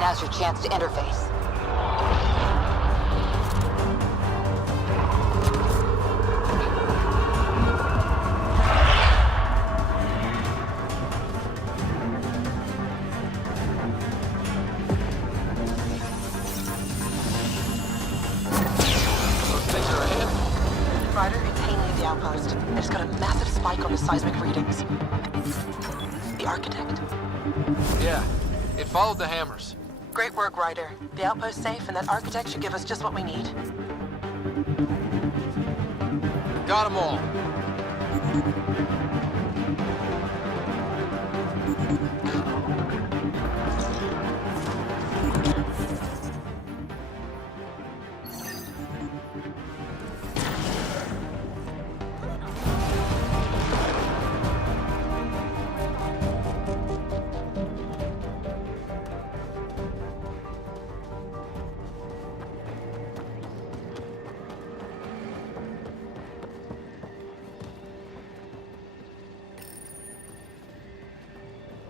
Now's your chance to interface. Ryder, it's Haley at the outpost. I just got a massive spike on the seismic readings. The architect? Yeah, it followed the hammers. Great work, Ryder. The outpost's safe, and that architect should give us just what we need. Got them all.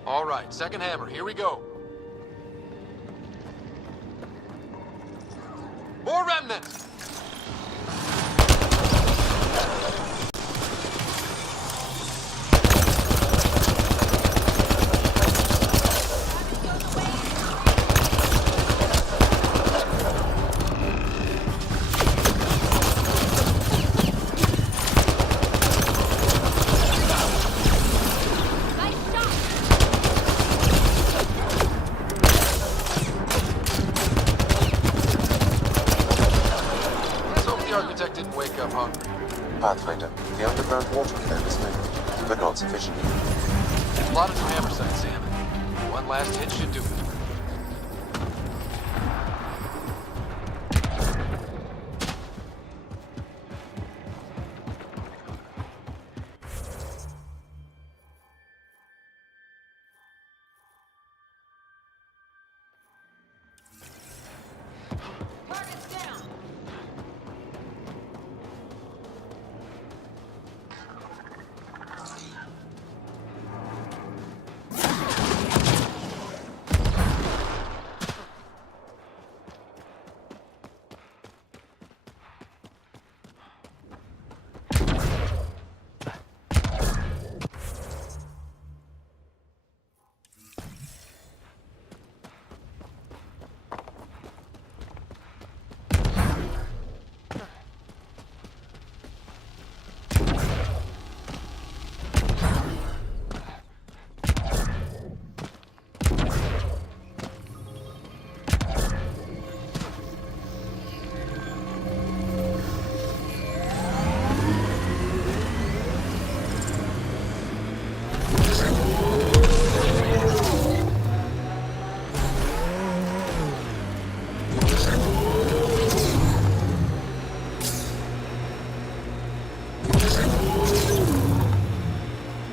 All right, second hammer, here we go. More remnants! Pathfinder, the underground water flow is moved, but not sufficiently. A lot of hammer sites, Sam. One last hit should do it.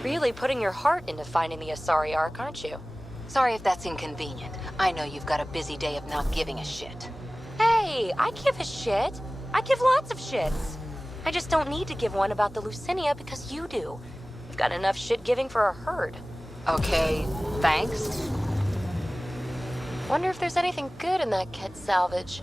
Really putting your heart into finding the Asari Ark, aren't you? Sorry if that's inconvenient. I know you've got a busy day of not giving a shit. Hey, I give a shit. I give lots of shits. I just don't need to give one about the Lucinia because you do. We've got enough shit giving for a herd. Okay, thanks. Wonder if there's anything good in that kit salvage.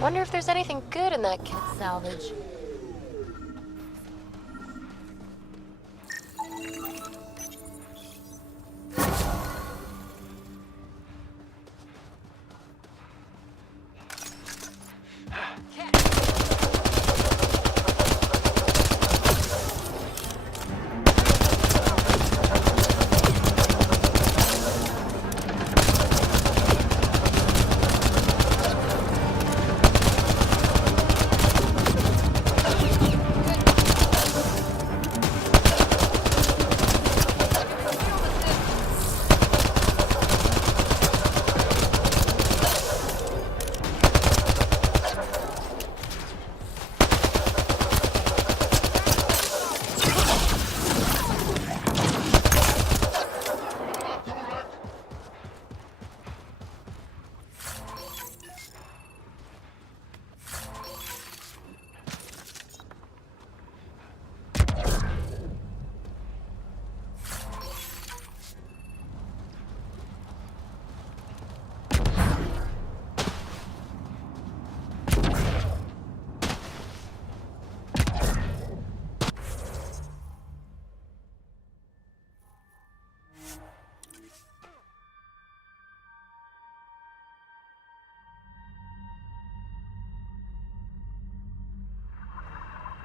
Wonder if there's anything good in that kit salvage.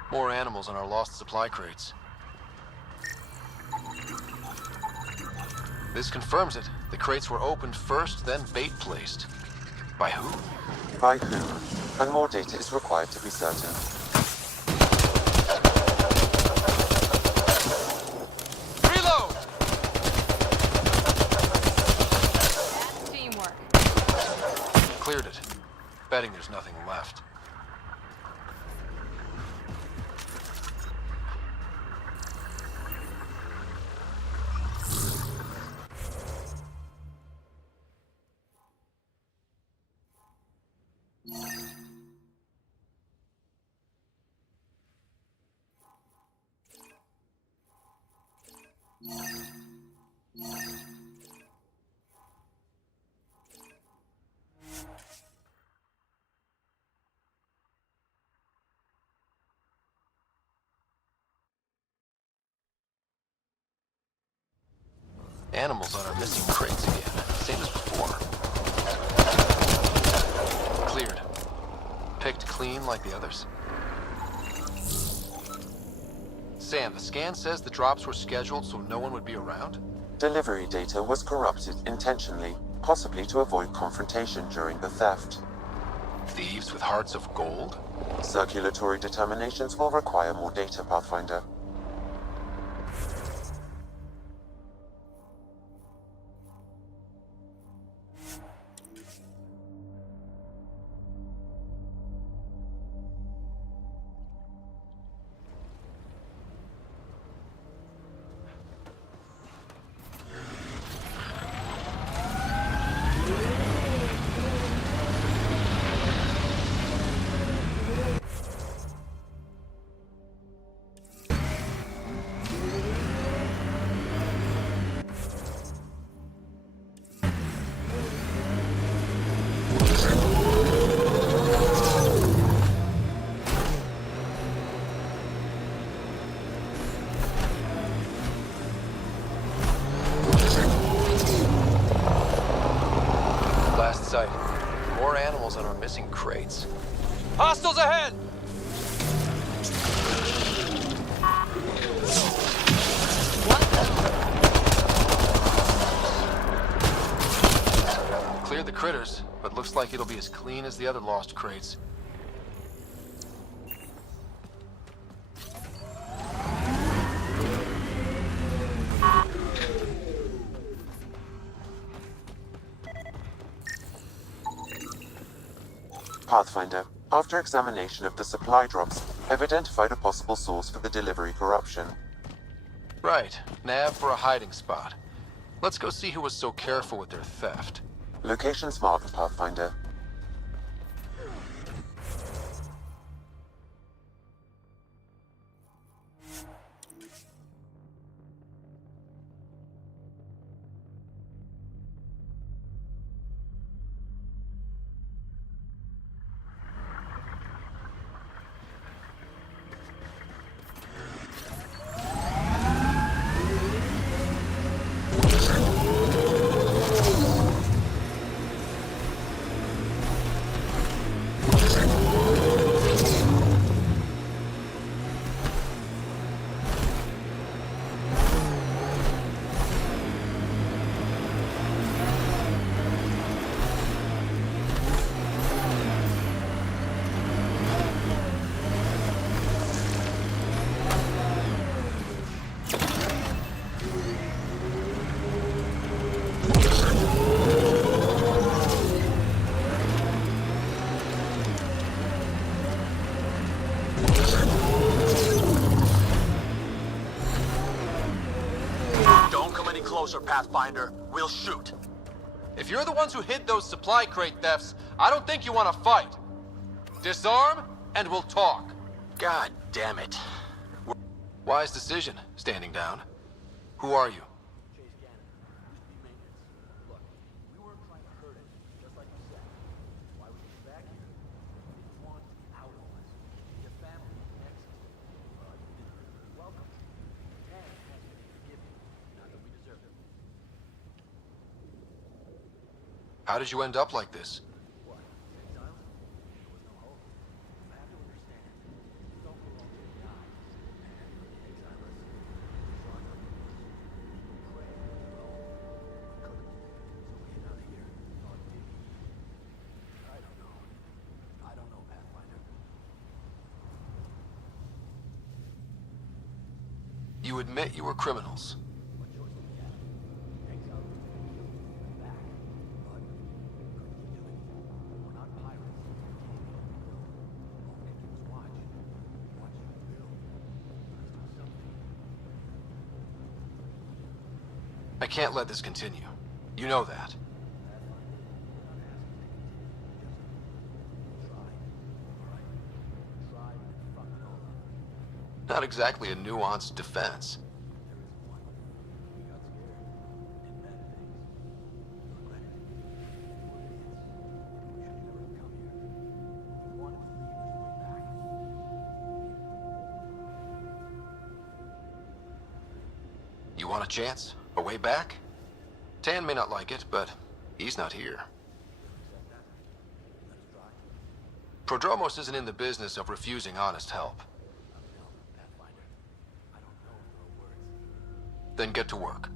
More animals on our lost supply crates. This confirms it. The crates were opened first, then bait placed. By who? By who? And more data is required to be certain. Reload! That's teamwork. Cleared it. Betting there's nothing left. Animals on our missing crates again. Same as before. Cleared. Picked clean like the others. Sam, the scan says the drops were scheduled so no one would be around? Delivery data was corrupted intentionally, possibly to avoid confrontation during the theft. Thieves with hearts of gold? Circulatory determinations will require more data, Pathfinder. Sight. More animals on our missing crates. Hostiles ahead! Cleared the critters, but looks like it'll be as clean as the other lost crates. Pathfinder, after examination of the supply drops, I've identified a possible source for the delivery corruption. Right. Nav for a hiding spot. Let's go see who was so careful with their theft. Locations marked, Pathfinder. Closer, Pathfinder. We'll shoot. If you're the ones who hid those supply crate thefts, I don't think you want to fight. Disarm, and we'll talk. God damn it. Wise decision, standing down. Who are you? How did you end up like this? You admit you were criminals. I can't let this continue. You know that. Not exactly a nuanced defense. You want a chance? A way back? Tan may not like it, but he's not here. Prodromos isn't in the business of refusing honest help. Then get to work.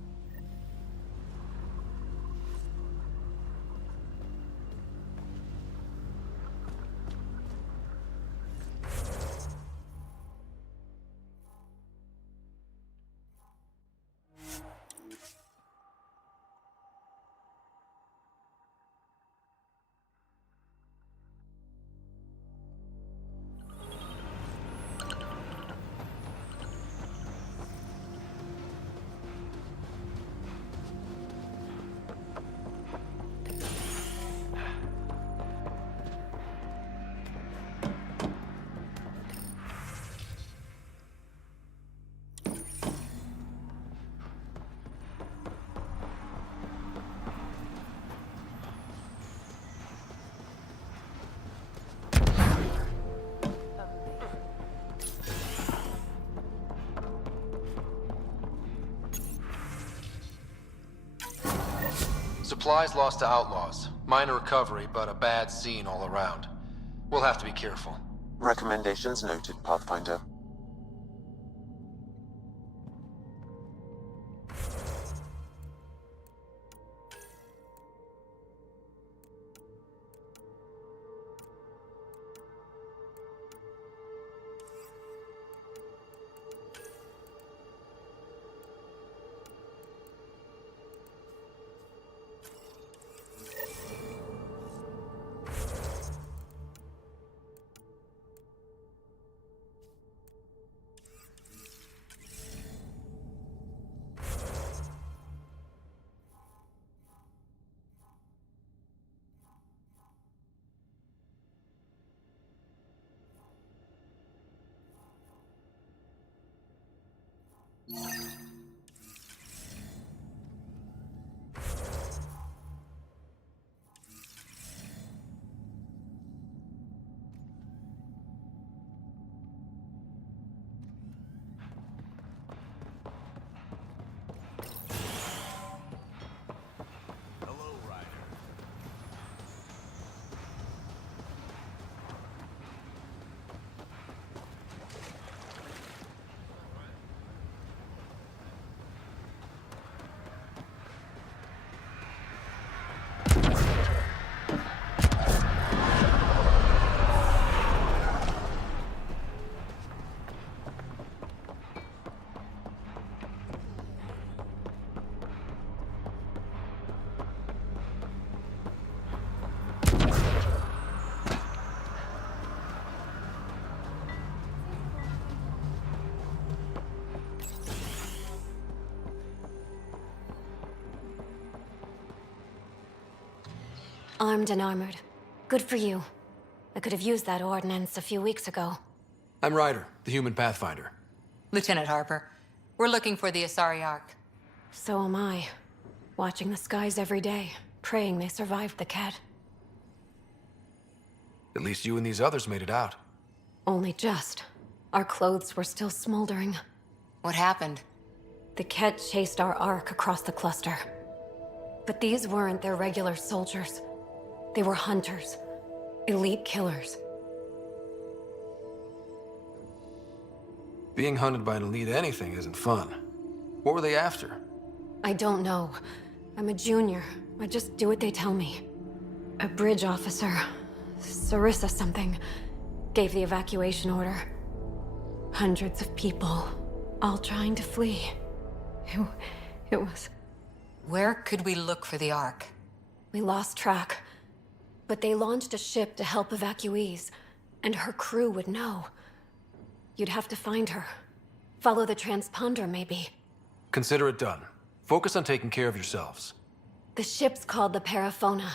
Supplies lost to outlaws. Minor recovery, but a bad scene all around. We'll have to be careful. Recommendations noted, Pathfinder. Armed and armored. Good for you. I could have used that ordnance a few weeks ago. I'm Ryder, the human pathfinder. Lieutenant Harper, we're looking for the Asari Ark. So am I. Watching the skies every day, praying they survived the Ket. At least you and these others made it out. Only just. Our clothes were still smoldering. What happened? The Ket chased our Ark across the cluster. But these weren't their regular soldiers. They were hunters. Elite killers. Being hunted by an elite anything isn't fun. What were they after? I don't know. I'm a junior. I just do what they tell me. A bridge officer, Sarissa something, gave the evacuation order. Hundreds of people, all trying to flee. It was... Where could we look for the Ark? We lost track. But they launched a ship to help evacuees, and her crew would know. You'd have to find her. Follow the transponder, maybe. Consider it done. Focus on taking care of yourselves. The ship's called the Paraphona.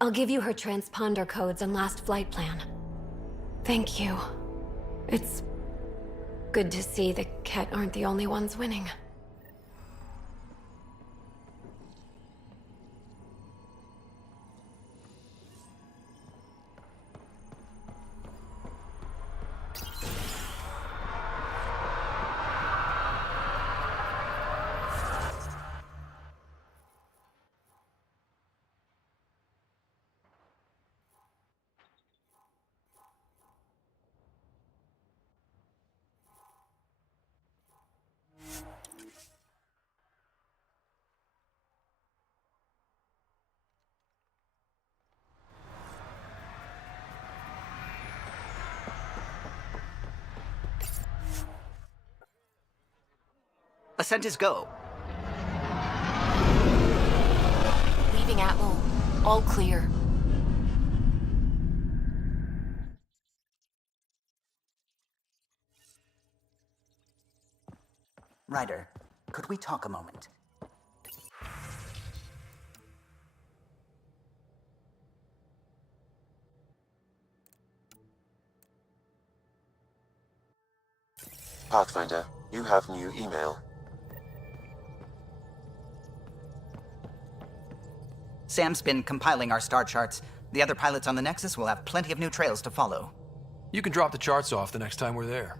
I'll give you her transponder codes and last flight plan. Thank you. It's good to see the Ket aren't the only ones winning. Ascent is go. Leaving Atmo. All clear. Ryder, could we talk a moment? Pathfinder, you have new email. Sam's been compiling our star charts. The other pilots on the Nexus will have plenty of new trails to follow. You can drop the charts off the next time we're there.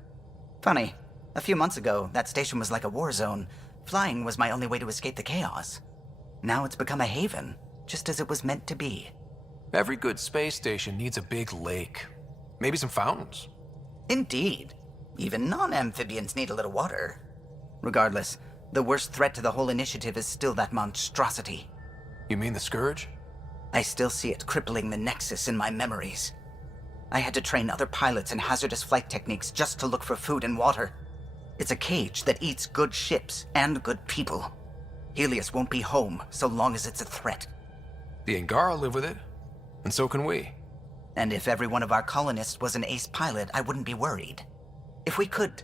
Funny, a few months ago, that station was like a war zone. Flying was my only way to escape the chaos. Now it's become a haven, just as it was meant to be. Every good space station needs a big lake. Maybe some fountains. Indeed. Even non-amphibians need a little water. Regardless, the worst threat to the whole initiative is still that monstrosity. You mean the Scourge? I still see it crippling the Nexus in my memories. I had to train other pilots in hazardous flight techniques just to look for food and water. It's a cage that eats good ships and good people. Helios won't be home so long as it's a threat. The Angara live with it, and so can we. And if every one of our colonists was an ace pilot, I wouldn't be worried. If we could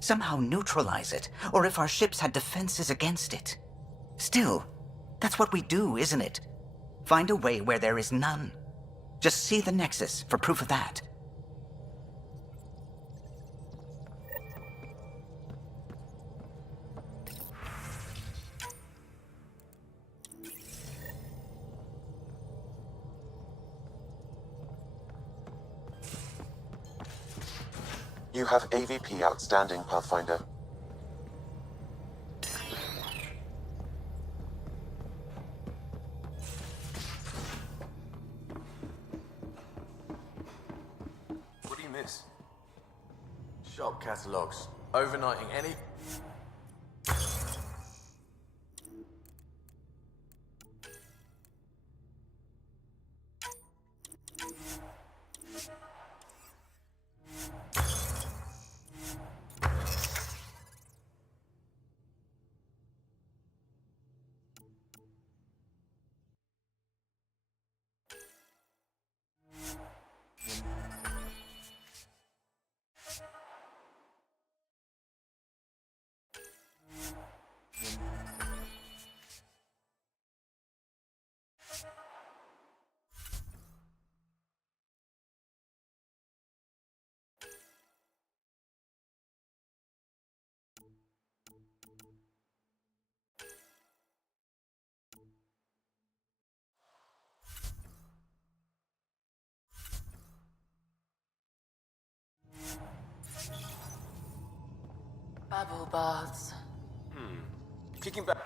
somehow neutralize it, or if our ships had defenses against it. Still, that's what we do, isn't it? Find a way where there is none. Just see the Nexus for proof of that. You have AVP outstanding, Pathfinder. What do you miss? Shop catalogs. Overnighting any... Bubble baths. Kicking back...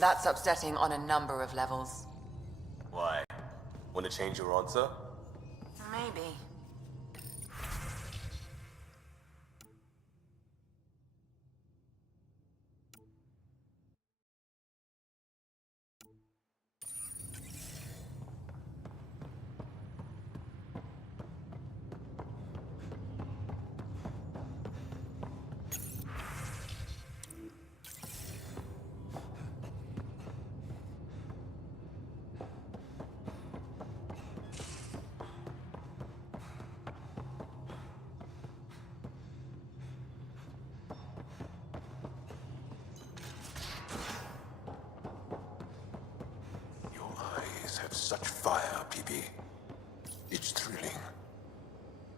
That's upsetting on a number of levels. Why? Want to change your answer? Maybe. Have such fire, PB. It's thrilling.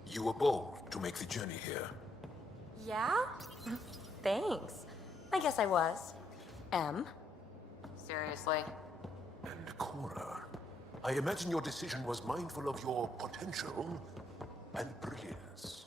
You were bold to make the journey here. Yeah? Thanks. I guess I was. Seriously? And Cora, I imagine your decision was mindful of your potential and brilliance.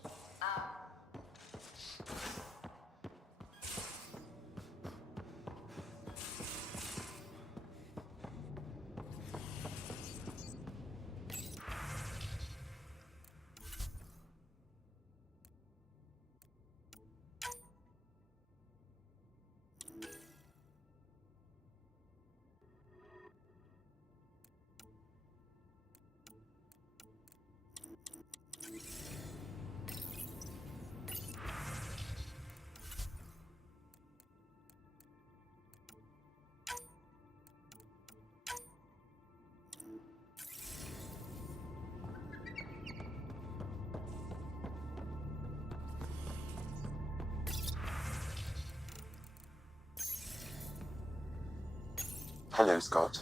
Hello, Scott.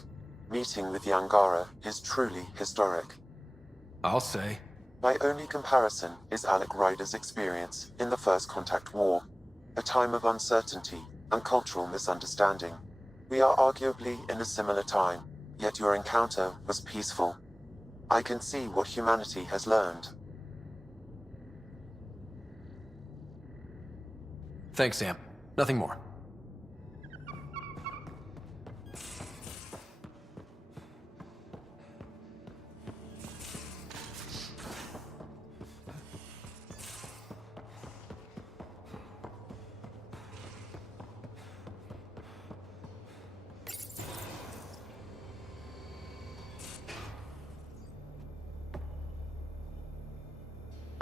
Meeting with the Angara is truly historic. I'll say. My only comparison is Alec Ryder's experience in the First Contact War, a time of uncertainty and cultural misunderstanding. We are arguably in a similar time, yet your encounter was peaceful. I can see what humanity has learned. Thanks, Sam. Nothing more.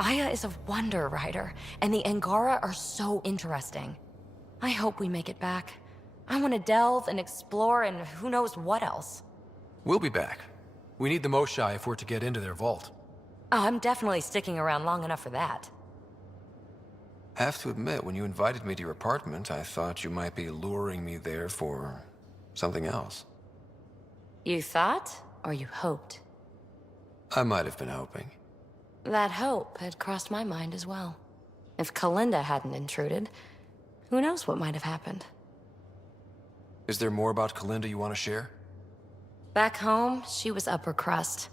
Aya is a wonder, Ryder, and the Angara are so interesting. I hope we make it back. I want to delve and explore and who knows what else. We'll be back. We need the Moshai if we're to get into their vault. Oh, I'm definitely sticking around long enough for that. Have to admit, when you invited me to your apartment, I thought you might be luring me there for something else. You thought, or you hoped? I might have been hoping. That hope had crossed my mind as well. If Kalinda hadn't intruded, who knows what might have happened. Is there more about Kalinda you want to share? Back home, she was upper crust.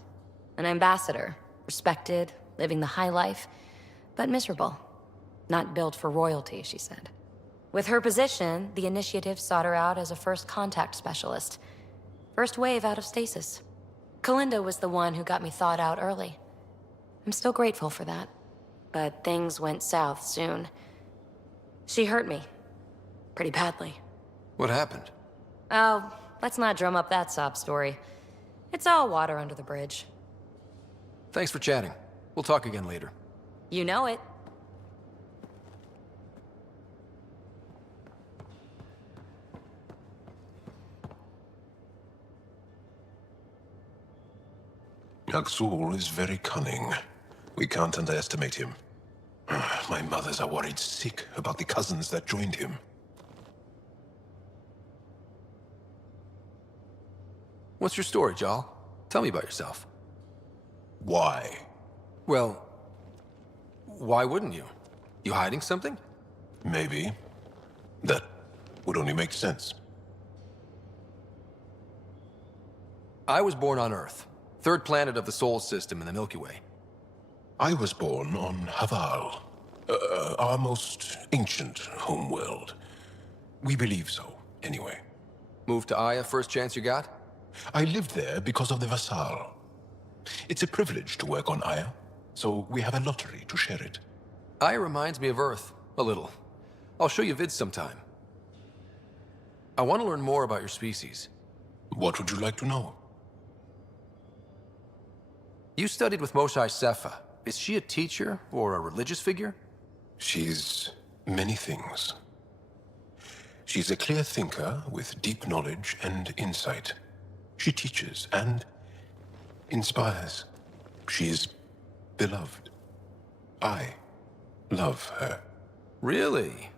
An ambassador, respected, living the high life, but miserable. Not built for royalty, she said. With her position, the initiative sought her out as a first contact specialist. First wave out of stasis. Kalinda was the one who got me thawed out early. I'm still grateful for that. But things went south soon. She hurt me. Pretty badly. What happened? Oh, let's not drum up that sob story. It's all water under the bridge. Thanks for chatting. We'll talk again later. You know it. Aksul is very cunning. We can't underestimate him. My mothers are worried sick about the cousins that joined him. What's your story, Jal? Tell me about yourself. Why? Well, why wouldn't you? You hiding something? Maybe. That would only make sense. I was born on Earth, third planet of the Sol system in the Milky Way. I was born on Haval, our most ancient homeworld. We believe so, anyway. Moved to Aya first chance you got? I lived there because of the Vassal. It's a privilege to work on Aya, so we have a lottery to share it. Aya reminds me of Earth, a little. I'll show you vids sometime. I want to learn more about your species. What would you like to know? You studied with Moshae Sefa. Is she a teacher or a religious figure? She's many things. She's a clear thinker with deep knowledge and insight. She teaches and inspires. She is beloved. I love her. Really?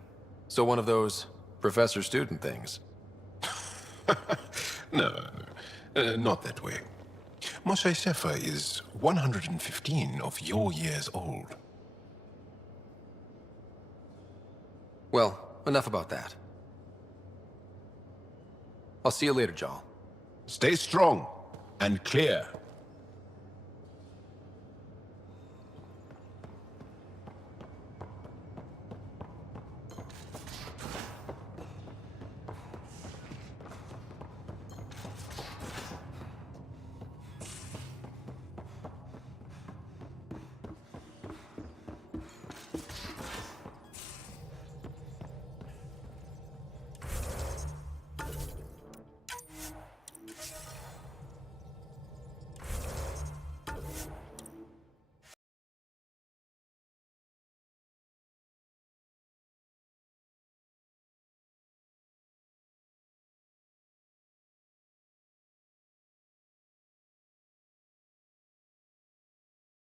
So one of those professor-student things? No, not that way. Moshae Sefa is 115 of your years old. Well, enough about that. I'll see you later, Jarl. Stay strong and clear.